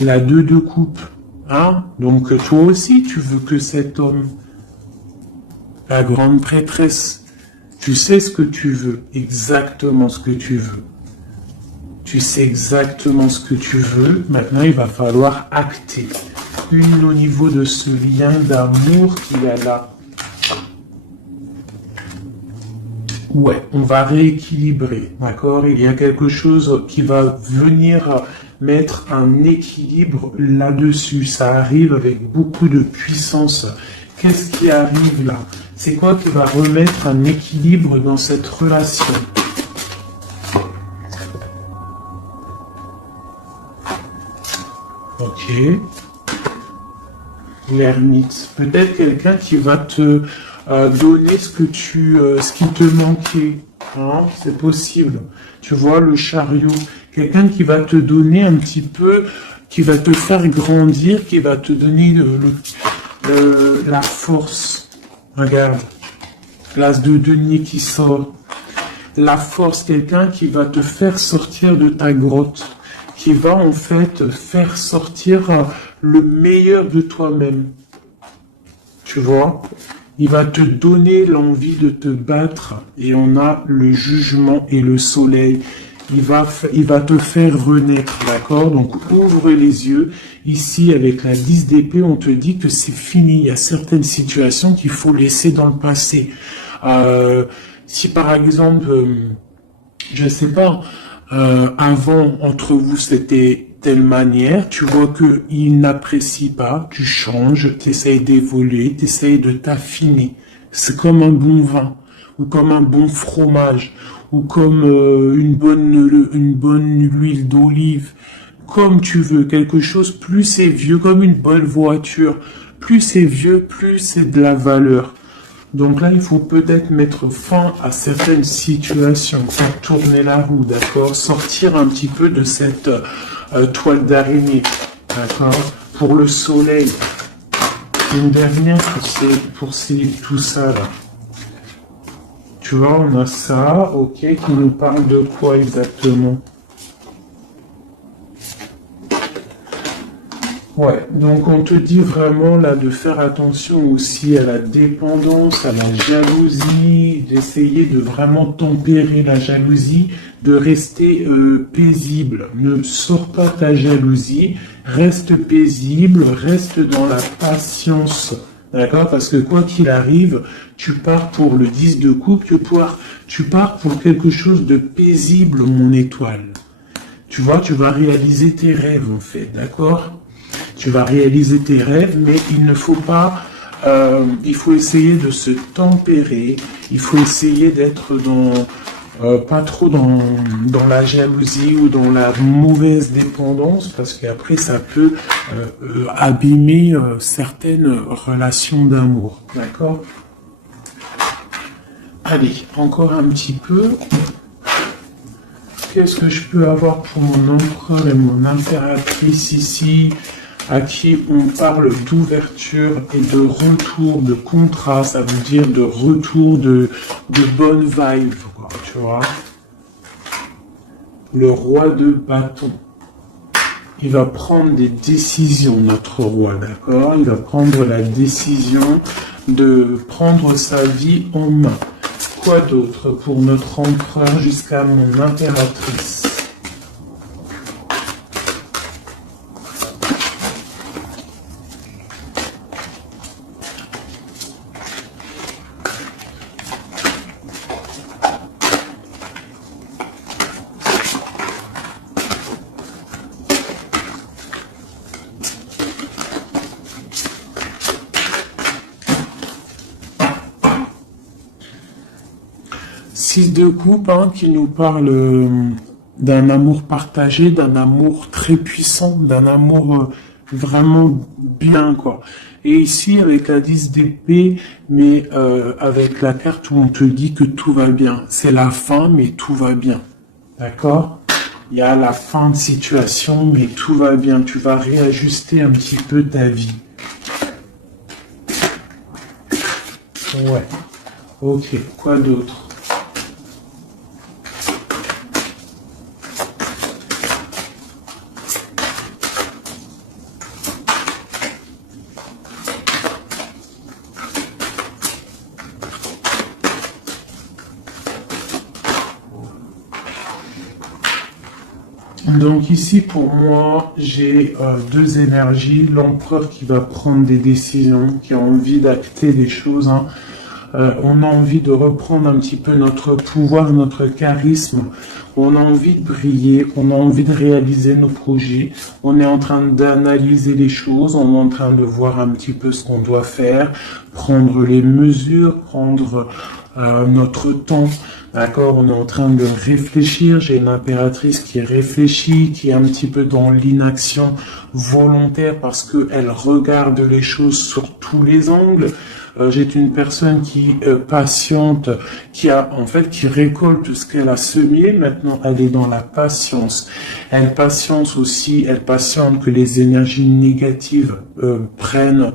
la 2 de coupe. Hein? Donc toi aussi, tu veux que cet homme, la grande prêtresse, tu sais ce que tu veux, exactement ce que tu veux. Tu sais exactement ce que tu veux. Maintenant, il va falloir acter. Une au niveau de ce lien d'amour qu'il y a là. Ouais, on va rééquilibrer, d'accord? Il y a quelque chose qui va venir mettre un équilibre là-dessus. Ça arrive avec beaucoup de puissance. Qu'est-ce qui arrive là? C'est quoi qui va remettre un équilibre dans cette relation? Ok. L'ermite. Peut-être quelqu'un qui va te donner ce qui te manquait. Hein, c'est possible. Tu vois, le chariot. Quelqu'un qui va te donner un petit peu, qui va te faire grandir, qui va te donner la force. Regarde, l'as de denier qui sort. La force, quelqu'un qui va te faire sortir de ta grotte, qui va en fait faire sortir le meilleur de toi-même. Tu vois? Il va te donner l'envie de te battre et on a le jugement et le soleil. Il va te faire renaître, d'accord? Donc ouvre les yeux. Ici, avec la 10 d'épée, on te dit que c'est fini. Il y a certaines situations qu'il faut laisser dans le passé. Si par exemple, je sais pas, avant, entre vous, c'était telle manière, tu vois que il n'apprécie pas, tu changes, tu essayes d'évoluer, tu essayes de t'affiner. C'est comme un bon vin, ou comme un bon fromage, ou comme une bonne huile d'olive, comme tu veux, quelque chose, plus c'est vieux, comme une bonne voiture, plus c'est vieux, plus c'est de la valeur. Donc là, il faut peut-être mettre fin à certaines situations, faire tourner la roue, d'accord? Sortir un petit peu de cette toile d'araignée, d'accord? Pour le soleil. Une dernière pour tout ça là. Tu vois, on a ça, ok, qui nous parle de quoi exactement? Ouais, donc on te dit vraiment là de faire attention aussi à la dépendance, à la jalousie, d'essayer de vraiment tempérer la jalousie, de rester paisible. Ne sors pas ta jalousie, reste paisible, reste dans la patience. D'accord? Parce que quoi qu'il arrive, tu pars pour le 10 de coupe, tu pars pour quelque chose de paisible, mon étoile. Tu vois, tu vas réaliser tes rêves en fait, d'accord? Tu vas réaliser tes rêves, mais il ne faut pas, il faut essayer de se tempérer, il faut essayer d'être pas trop dans la jalousie ou dans la mauvaise dépendance, parce qu'après ça peut abîmer certaines relations d'amour, d'accord? Allez, encore un petit peu. Qu'est-ce que je peux avoir pour mon empereur et mon impératrice ici, à qui on parle d'ouverture et de retour, de contrat, ça veut dire de retour de bonne vibe, quoi, tu vois. Le roi de bâton. Il va prendre des décisions, notre roi, d'accord? Il va prendre la décision de prendre sa vie en main. Quoi d'autre pour notre empereur jusqu'à mon impératrice? Six de coupe, hein, qui nous parle d'un amour partagé, d'un amour très puissant, d'un amour vraiment bien, quoi. Et ici, avec la 10 d'épée, mais avec la carte où on te dit que tout va bien. C'est la fin, mais tout va bien. D'accord? Il y a la fin de situation, mais tout va bien. Tu vas réajuster un petit peu ta vie. Ouais. Ok. Quoi d'autre? Donc ici, pour moi, j'ai deux énergies. L'empereur qui va prendre des décisions, qui a envie d'acter des choses. Hein. On a envie de reprendre un petit peu notre pouvoir, notre charisme. On a envie de briller, on a envie de réaliser nos projets. On est en train d'analyser les choses, on est en train de voir un petit peu ce qu'on doit faire, prendre les mesures, prendre notre temps. D'accord, on est en train de réfléchir. J'ai une impératrice qui réfléchit, qui est un petit peu dans l'inaction volontaire parce qu'elle regarde les choses sur tous les angles. J'ai une personne qui patiente, qui récolte ce qu'elle a semé. Maintenant, elle est dans la patience. Elle patience aussi, elle patiente que les énergies négatives prennent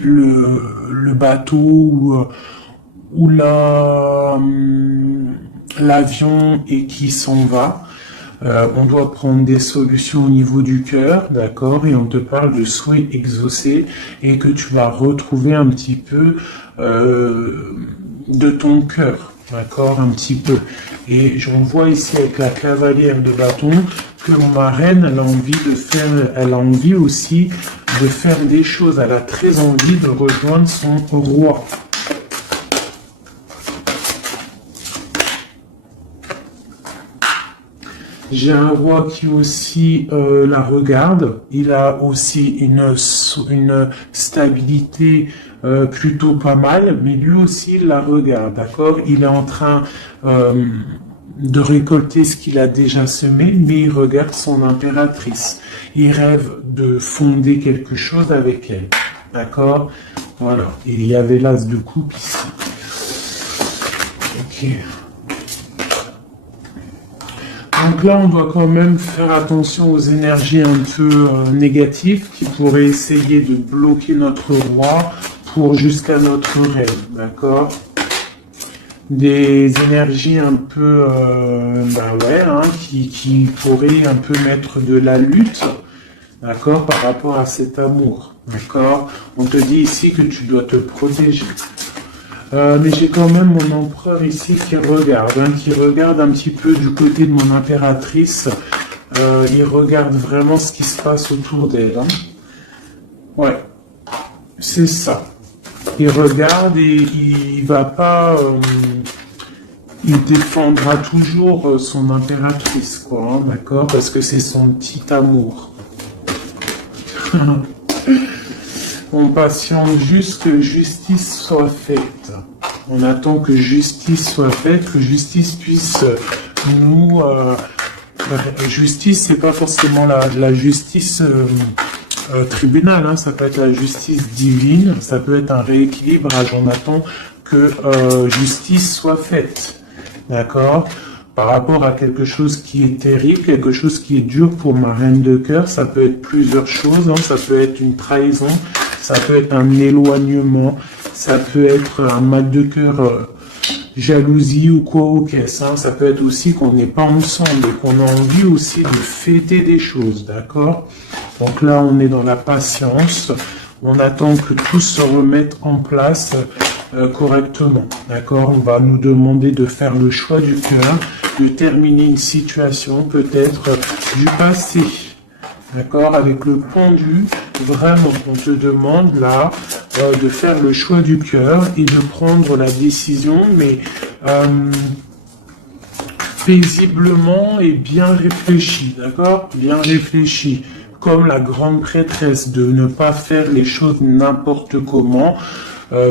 le bateau ou l'avion et qui s'en va. On doit prendre des solutions au niveau du cœur, d'accord, et on te parle de souhaits exaucés et que tu vas retrouver un petit peu de ton cœur, d'accord, un petit peu. Et j'en vois ici avec la cavalière de bâton que ma reine, elle a envie aussi de faire des choses. Elle a très envie de rejoindre son roi. J'ai un roi qui aussi la regarde. Il a aussi une stabilité plutôt pas mal, mais lui aussi il la regarde, d'accord? Il est en train de récolter ce qu'il a déjà semé, mais il regarde son impératrice. Il rêve de fonder quelque chose avec elle, d'accord? Voilà. Il y avait l'as de coupe ici. Ok. Donc là, on doit quand même faire attention aux énergies un peu négatives qui pourraient essayer de bloquer notre roi pour jusqu'à notre rêve, d'accord? Des énergies un peu, qui pourraient un peu mettre de la lutte, d'accord, par rapport à cet amour, d'accord? On te dit ici que tu dois te protéger. Mais j'ai quand même mon empereur ici qui regarde un petit peu du côté de mon impératrice. Il regarde vraiment ce qui se passe autour d'elle. Hein. Ouais, c'est ça. Il regarde et il va pas... il défendra toujours son impératrice, quoi, hein, d'accord? Parce que c'est son petit amour. On patiente juste que justice soit faite. On attend que justice soit faite, que justice puisse nous... justice, c'est pas forcément la justice tribunal, hein, ça peut être la justice divine, ça peut être un rééquilibrage. On attend que justice soit faite. D'accord? Par rapport à quelque chose qui est terrible, quelque chose qui est dur pour ma reine de cœur, ça peut être plusieurs choses, hein. Ça peut être une trahison, ça peut être un éloignement, ça peut être un mal de cœur, jalousie ou quoi au caisse, hein. Ça peut être aussi qu'on n'est pas ensemble et qu'on a envie aussi de fêter des choses, d'accord? Donc là, on est dans la patience, on attend que tout se remette en place correctement, d'accord? On va nous demander de faire le choix du cœur, de terminer une situation peut-être du passé, d'accord? Avec le pendu, vraiment, on te demande là de faire le choix du cœur et de prendre la décision, mais paisiblement et bien réfléchi, d'accord? Bien réfléchi. Comme la grande prêtresse, de ne pas faire les choses n'importe comment,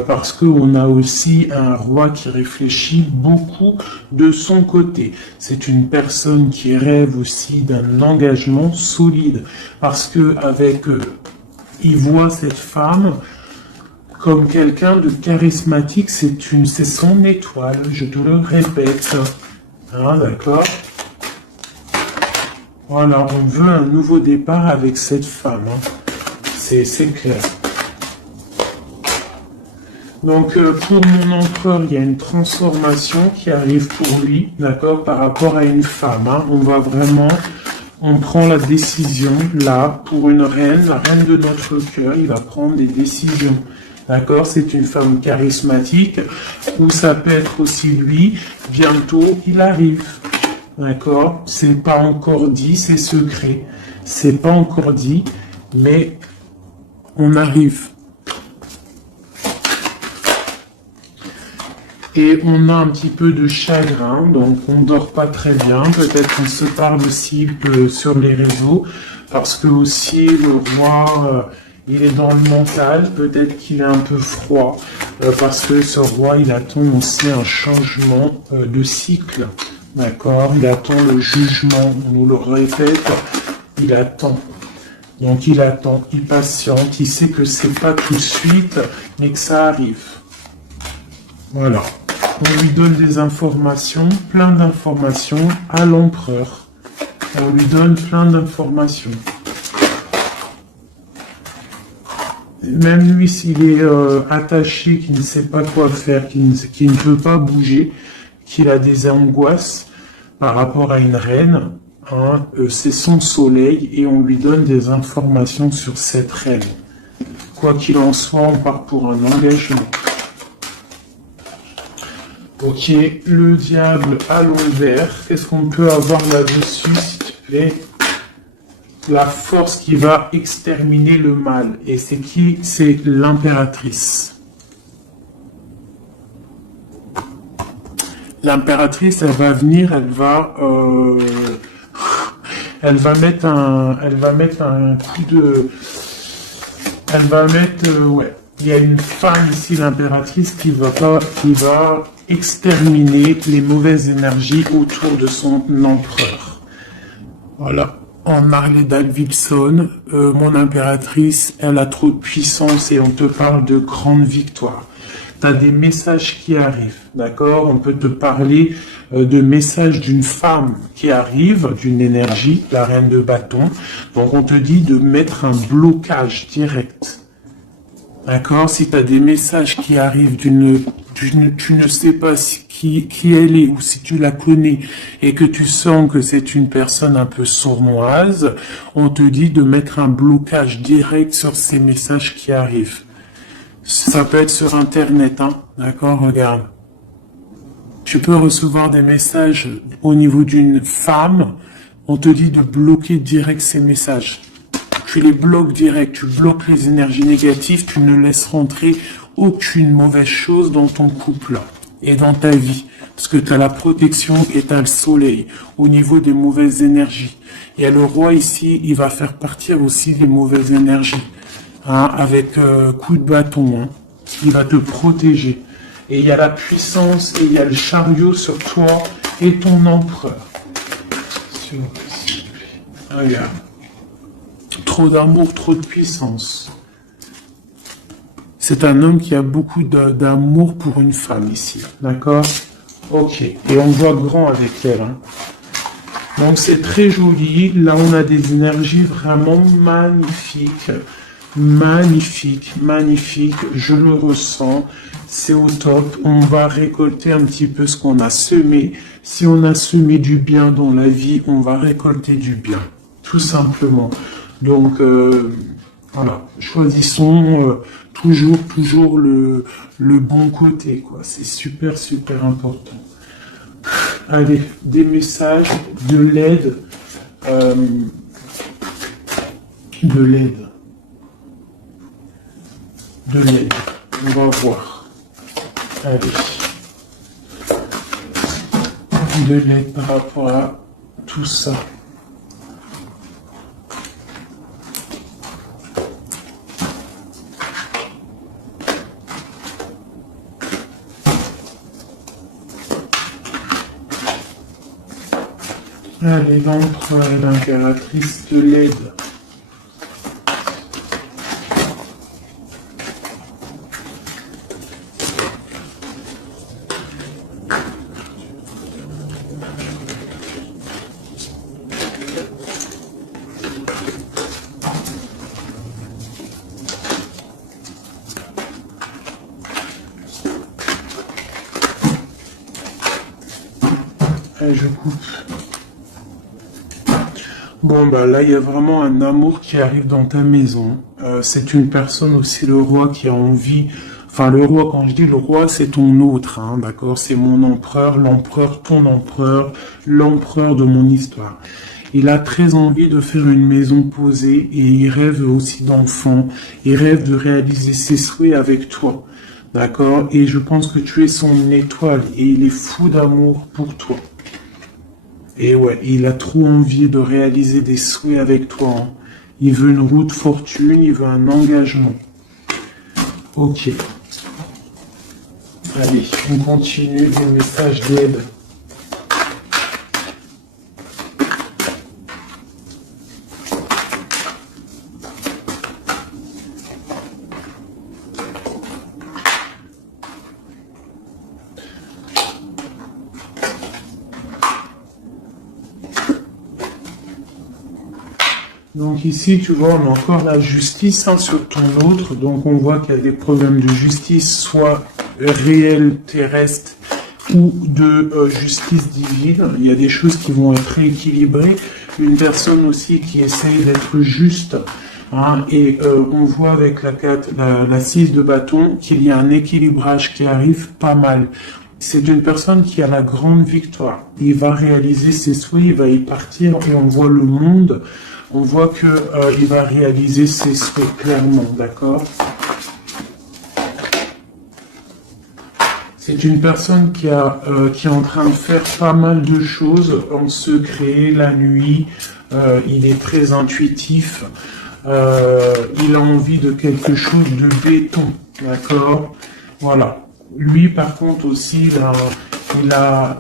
parce qu'on a aussi un roi qui réfléchit beaucoup de son côté. C'est une personne qui rêve aussi d'un engagement solide, parce que il voit cette femme comme quelqu'un de charismatique, c'est son étoile, je te le répète. Hein, d'accord? Voilà, on veut un nouveau départ avec cette femme. Hein. C'est clair. Donc, pour mon empereur, il y a une transformation qui arrive pour lui, d'accord, par rapport à une femme. Hein. On prend la décision, là, pour une reine, la reine de notre cœur, il va prendre des décisions. D'accord, c'est une femme charismatique, ou ça peut être aussi lui, bientôt il arrive. D'accord, c'est pas encore dit, c'est secret. C'est pas encore dit, mais on arrive. Et on a un petit peu de chagrin, donc on dort pas très bien. Peut-être qu'on se parle aussi sur les réseaux, parce que aussi le roi... il est dans le mental, peut-être qu'il est un peu froid, parce que ce roi, il attend aussi un changement de cycle, d'accord? Il attend le jugement, on nous le répète, il attend. Donc il attend, il patiente, il sait que c'est pas tout de suite, mais que ça arrive. Voilà. On lui donne des informations, plein d'informations à l'empereur. On lui donne plein d'informations. Même lui, s'il est attaché, qui ne sait pas quoi faire, qui ne peut pas bouger, qu'il a des angoisses par rapport à une reine, hein, c'est son soleil et on lui donne des informations sur cette reine. Quoi qu'il en soit, on part pour un engagement. Ok, le diable à l'envers, qu'est-ce qu'on peut avoir là-dessus, s'il te plaît? La force qui va exterminer le mal. Et c'est qui? C'est l'impératrice. L'impératrice, elle va venir, elle va mettre un coup de... ouais. Il y a une femme ici, l'impératrice, qui va exterminer les mauvaises énergies autour de son empereur. Voilà. En Harley Davidson, mon impératrice, elle a trop de puissance et on te parle de grandes victoires. Tu as des messages qui arrivent, d'accord? On peut te parler de messages d'une femme qui arrive, d'une énergie, la reine de bâton. Donc on te dit de mettre un blocage direct. D'accord? Si tu as des messages qui arrivent tu ne sais pas qui elle est ou si tu la connais et que tu sens que c'est une personne un peu sournoise, on te dit de mettre un blocage direct sur ces messages qui arrivent. Ça peut être sur Internet, hein, d'accord, regarde. Tu peux recevoir des messages au niveau d'une femme, on te dit de bloquer direct ces messages. Tu les bloques direct, tu bloques les énergies négatives, tu ne laisses rentrer aucune mauvaise chose dans ton couple et dans ta vie. Parce que tu as la protection et tu as le soleil au niveau des mauvaises énergies. Et le roi ici, il va faire partir aussi les mauvaises énergies. Hein, avec coup de bâton. Hein. Il va te protéger. Et il y a la puissance et il y a le chariot sur toi et ton empereur. Regarde. Trop d'amour, trop de puissance. C'est un homme qui a beaucoup d'amour pour une femme ici, d'accord? Ok, et on voit grand avec elle. Hein. Donc c'est très joli, là on a des énergies vraiment magnifiques. Magnifique, magnifique, je le ressens, c'est au top. On va récolter un petit peu ce qu'on a semé. Si on a semé du bien dans la vie, on va récolter du bien, tout simplement. Donc, voilà, choisissons toujours le bon côté, quoi. C'est super, super important. Allez, des messages, de l'aide, de l'aide. On va voir. Allez. De l'aide par rapport à tout ça. Allez, l'empereur et l'impératrice te l'aide. Allez, je coupe. Bon, bah là, il y a vraiment un amour qui arrive dans ta maison. C'est une personne aussi, le roi, qui a envie... Enfin, le roi, quand je dis le roi, c'est ton autre, hein, d'accord? C'est mon empereur, l'empereur, ton empereur, l'empereur de mon histoire. Il a très envie de faire une maison posée et il rêve aussi d'enfants. Il rêve de réaliser ses souhaits avec toi, d'accord? Et je pense que tu es son étoile et il est fou d'amour pour toi. Et ouais, il a trop envie de réaliser des souhaits avec toi, hein. Il veut une route fortune, il veut un engagement. Ok. Allez, on continue les messages d'aide. Donc ici, tu vois, on a encore la justice, hein, sur ton autre. Donc on voit qu'il y a des problèmes de justice, soit réels, terrestres, ou de justice divine. Il y a des choses qui vont être rééquilibrées. Une personne aussi qui essaye d'être juste. Hein, et on voit avec la 6 de bâton qu'il y a un équilibrage qui arrive pas mal. C'est une personne qui a la grande victoire. Il va réaliser ses souhaits, il va y partir et on voit le monde. On voit que il va réaliser ses souhaits clairement, d'accord? C'est une personne qui est en train de faire pas mal de choses en secret, la nuit. Il est très intuitif. Il a envie de quelque chose de béton, d'accord? Voilà. Lui, par contre, aussi,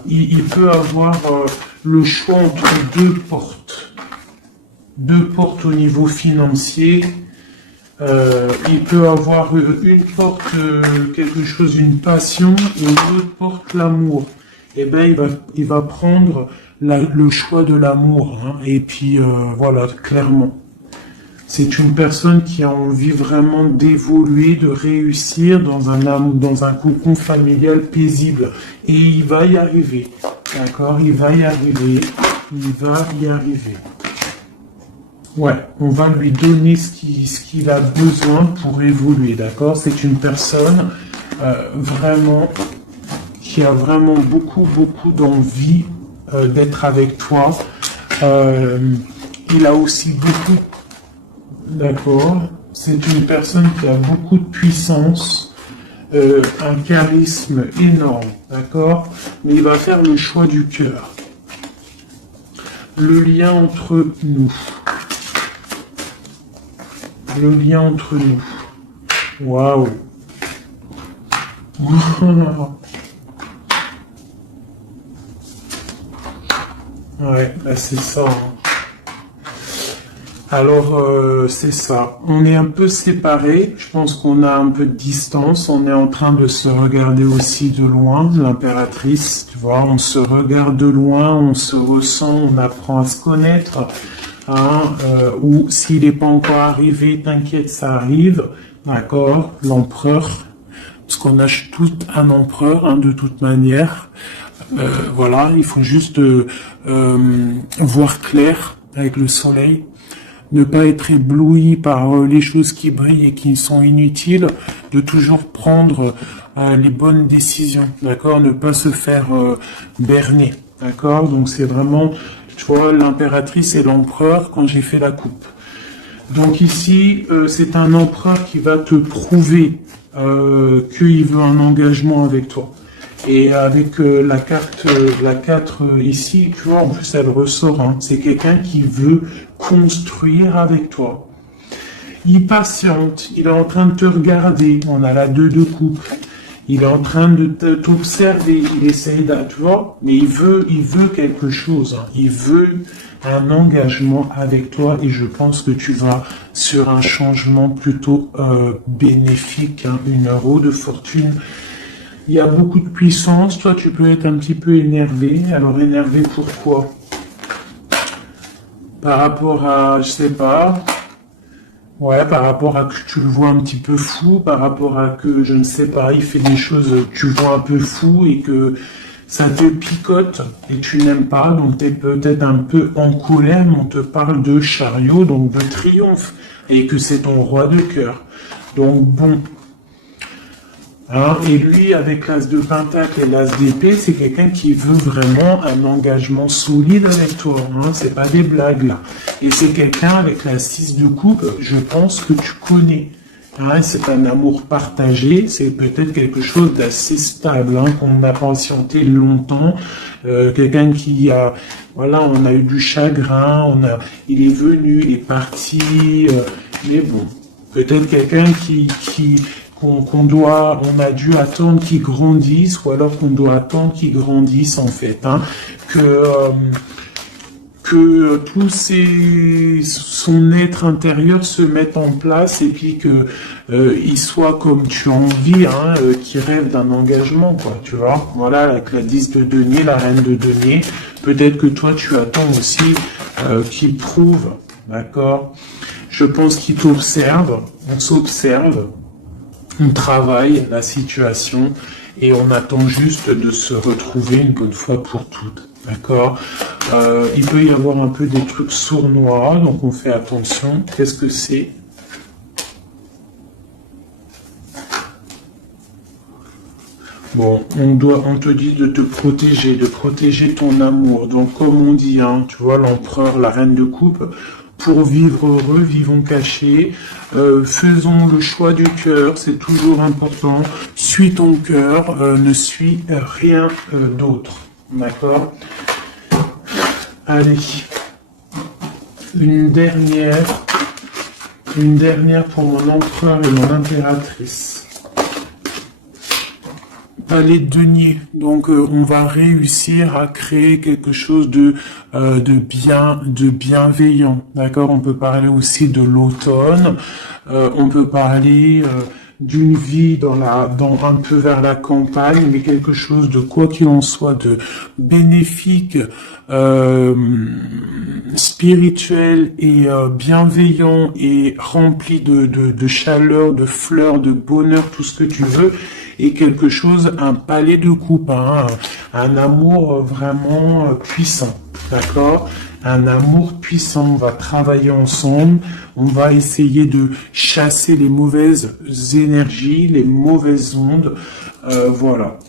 il peut avoir le choix entre deux portes. Deux portes au niveau financier. Il peut avoir une porte, quelque chose, une passion, et une autre porte, l'amour. Eh ben, il va prendre le choix de l'amour, hein. Et puis, voilà, clairement. C'est une personne qui a envie vraiment d'évoluer, de réussir dans un cocon familial paisible. Et il va y arriver. D'accord? Il va y arriver. Il va y arriver. Ouais, on va lui donner ce qu'il a besoin pour évoluer, d'accord? C'est une personne vraiment qui a vraiment beaucoup d'envie d'être avec toi. Il a aussi beaucoup, d'accord? C'est une personne qui a beaucoup de puissance, un charisme énorme, d'accord? Mais il va faire le choix du cœur. Le lien entre nous. Le lien entre nous. Waouh. Ouais, bah c'est ça, hein. Alors, c'est ça. On est un peu séparés. Je pense qu'on a un peu de distance. On est en train de se regarder aussi de loin, l'impératrice. Tu vois, on se regarde de loin, on se ressent, on apprend à se connaître. Hein, ou s'il n'est pas encore arrivé, t'inquiète, ça arrive, d'accord, l'empereur, parce qu'on a tout un empereur, hein, de toute manière, voilà, il faut juste voir clair avec le soleil, ne pas être ébloui par les choses qui brillent et qui sont inutiles, de toujours prendre les bonnes décisions, d'accord, ne pas se faire berner, d'accord, donc c'est vraiment... Tu vois, l'impératrice et l'empereur quand j'ai fait la coupe. Donc ici, c'est un empereur qui va te prouver qu'il veut un engagement avec toi. Et avec la carte, la 4 ici, tu vois, en plus elle ressort, hein, c'est quelqu'un qui veut construire avec toi. Il patiente, il est en train de te regarder, on a la 2 de coupe. Il est en train de t'observer, il essaye de, tu vois, mais il veut quelque chose, hein. Il veut un engagement avec toi et je pense que tu vas sur un changement plutôt bénéfique, hein, une roue de fortune. Il y a beaucoup de puissance, toi tu peux être un petit peu énervé. Alors énervé pourquoi? Par rapport à, je sais pas, ouais, par rapport à que tu le vois un petit peu fou, par rapport à que, je ne sais pas, il fait des choses que tu vois un peu fou et que ça te picote et tu n'aimes pas, donc tu es peut-être un peu en colère, mais on te parle de chariot, donc de triomphe, et que c'est ton roi de cœur. Donc bon. Hein, et lui, avec l'as de pentacle et l'as d'épée, c'est quelqu'un qui veut vraiment un engagement solide avec toi. Hein, c'est pas des blagues là. Et c'est quelqu'un avec la 6 de coupe, je pense que tu connais. Hein, c'est un amour partagé, c'est peut-être quelque chose d'assez stable, hein, qu'on a patienté longtemps. Quelqu'un qui a, voilà, on a eu du chagrin, il est venu, il est parti, mais bon, peut-être quelqu'un on a dû attendre qu'il grandisse, ou alors qu'on doit attendre qu'il grandisse en fait, hein, que son être intérieur se mette en place et puis que il soit comme tu as envie, hein, qui rêve d'un engagement, quoi, tu vois. Voilà, avec la 10 de denier, la reine de denier, peut-être que toi tu attends aussi qu'il prouve, d'accord. Je pense qu'il t'observe, on s'observe. On travaille la situation et on attend juste de se retrouver une bonne fois pour toutes. D'accord. Il peut y avoir un peu des trucs sournois, donc on fait attention. Qu'est-ce que c'est? Bon, on te dit de te protéger, de protéger ton amour. Donc comme on dit, hein, tu vois, l'empereur, la reine de coupe, pour vivre heureux, vivons cachés, faisons le choix du cœur, c'est toujours important. Suis ton cœur, ne suis rien d'autre. D'accord? Allez, une dernière pour mon empereur et mon impératrice. Palais de denier. Donc on va réussir à créer quelque chose de bienveillant. D'accord. On peut parler aussi de l'automne. On peut parler d'une vie dans un peu vers la campagne, mais quelque chose de quoi qu'il en soit de bénéfique, spirituel et bienveillant et rempli de chaleur, de fleurs, de bonheur, tout ce que tu veux. Et quelque chose, un palais de coupe, hein, un amour vraiment puissant, d'accord? Un amour puissant, on va travailler ensemble, on va essayer de chasser les mauvaises énergies, les mauvaises ondes, voilà.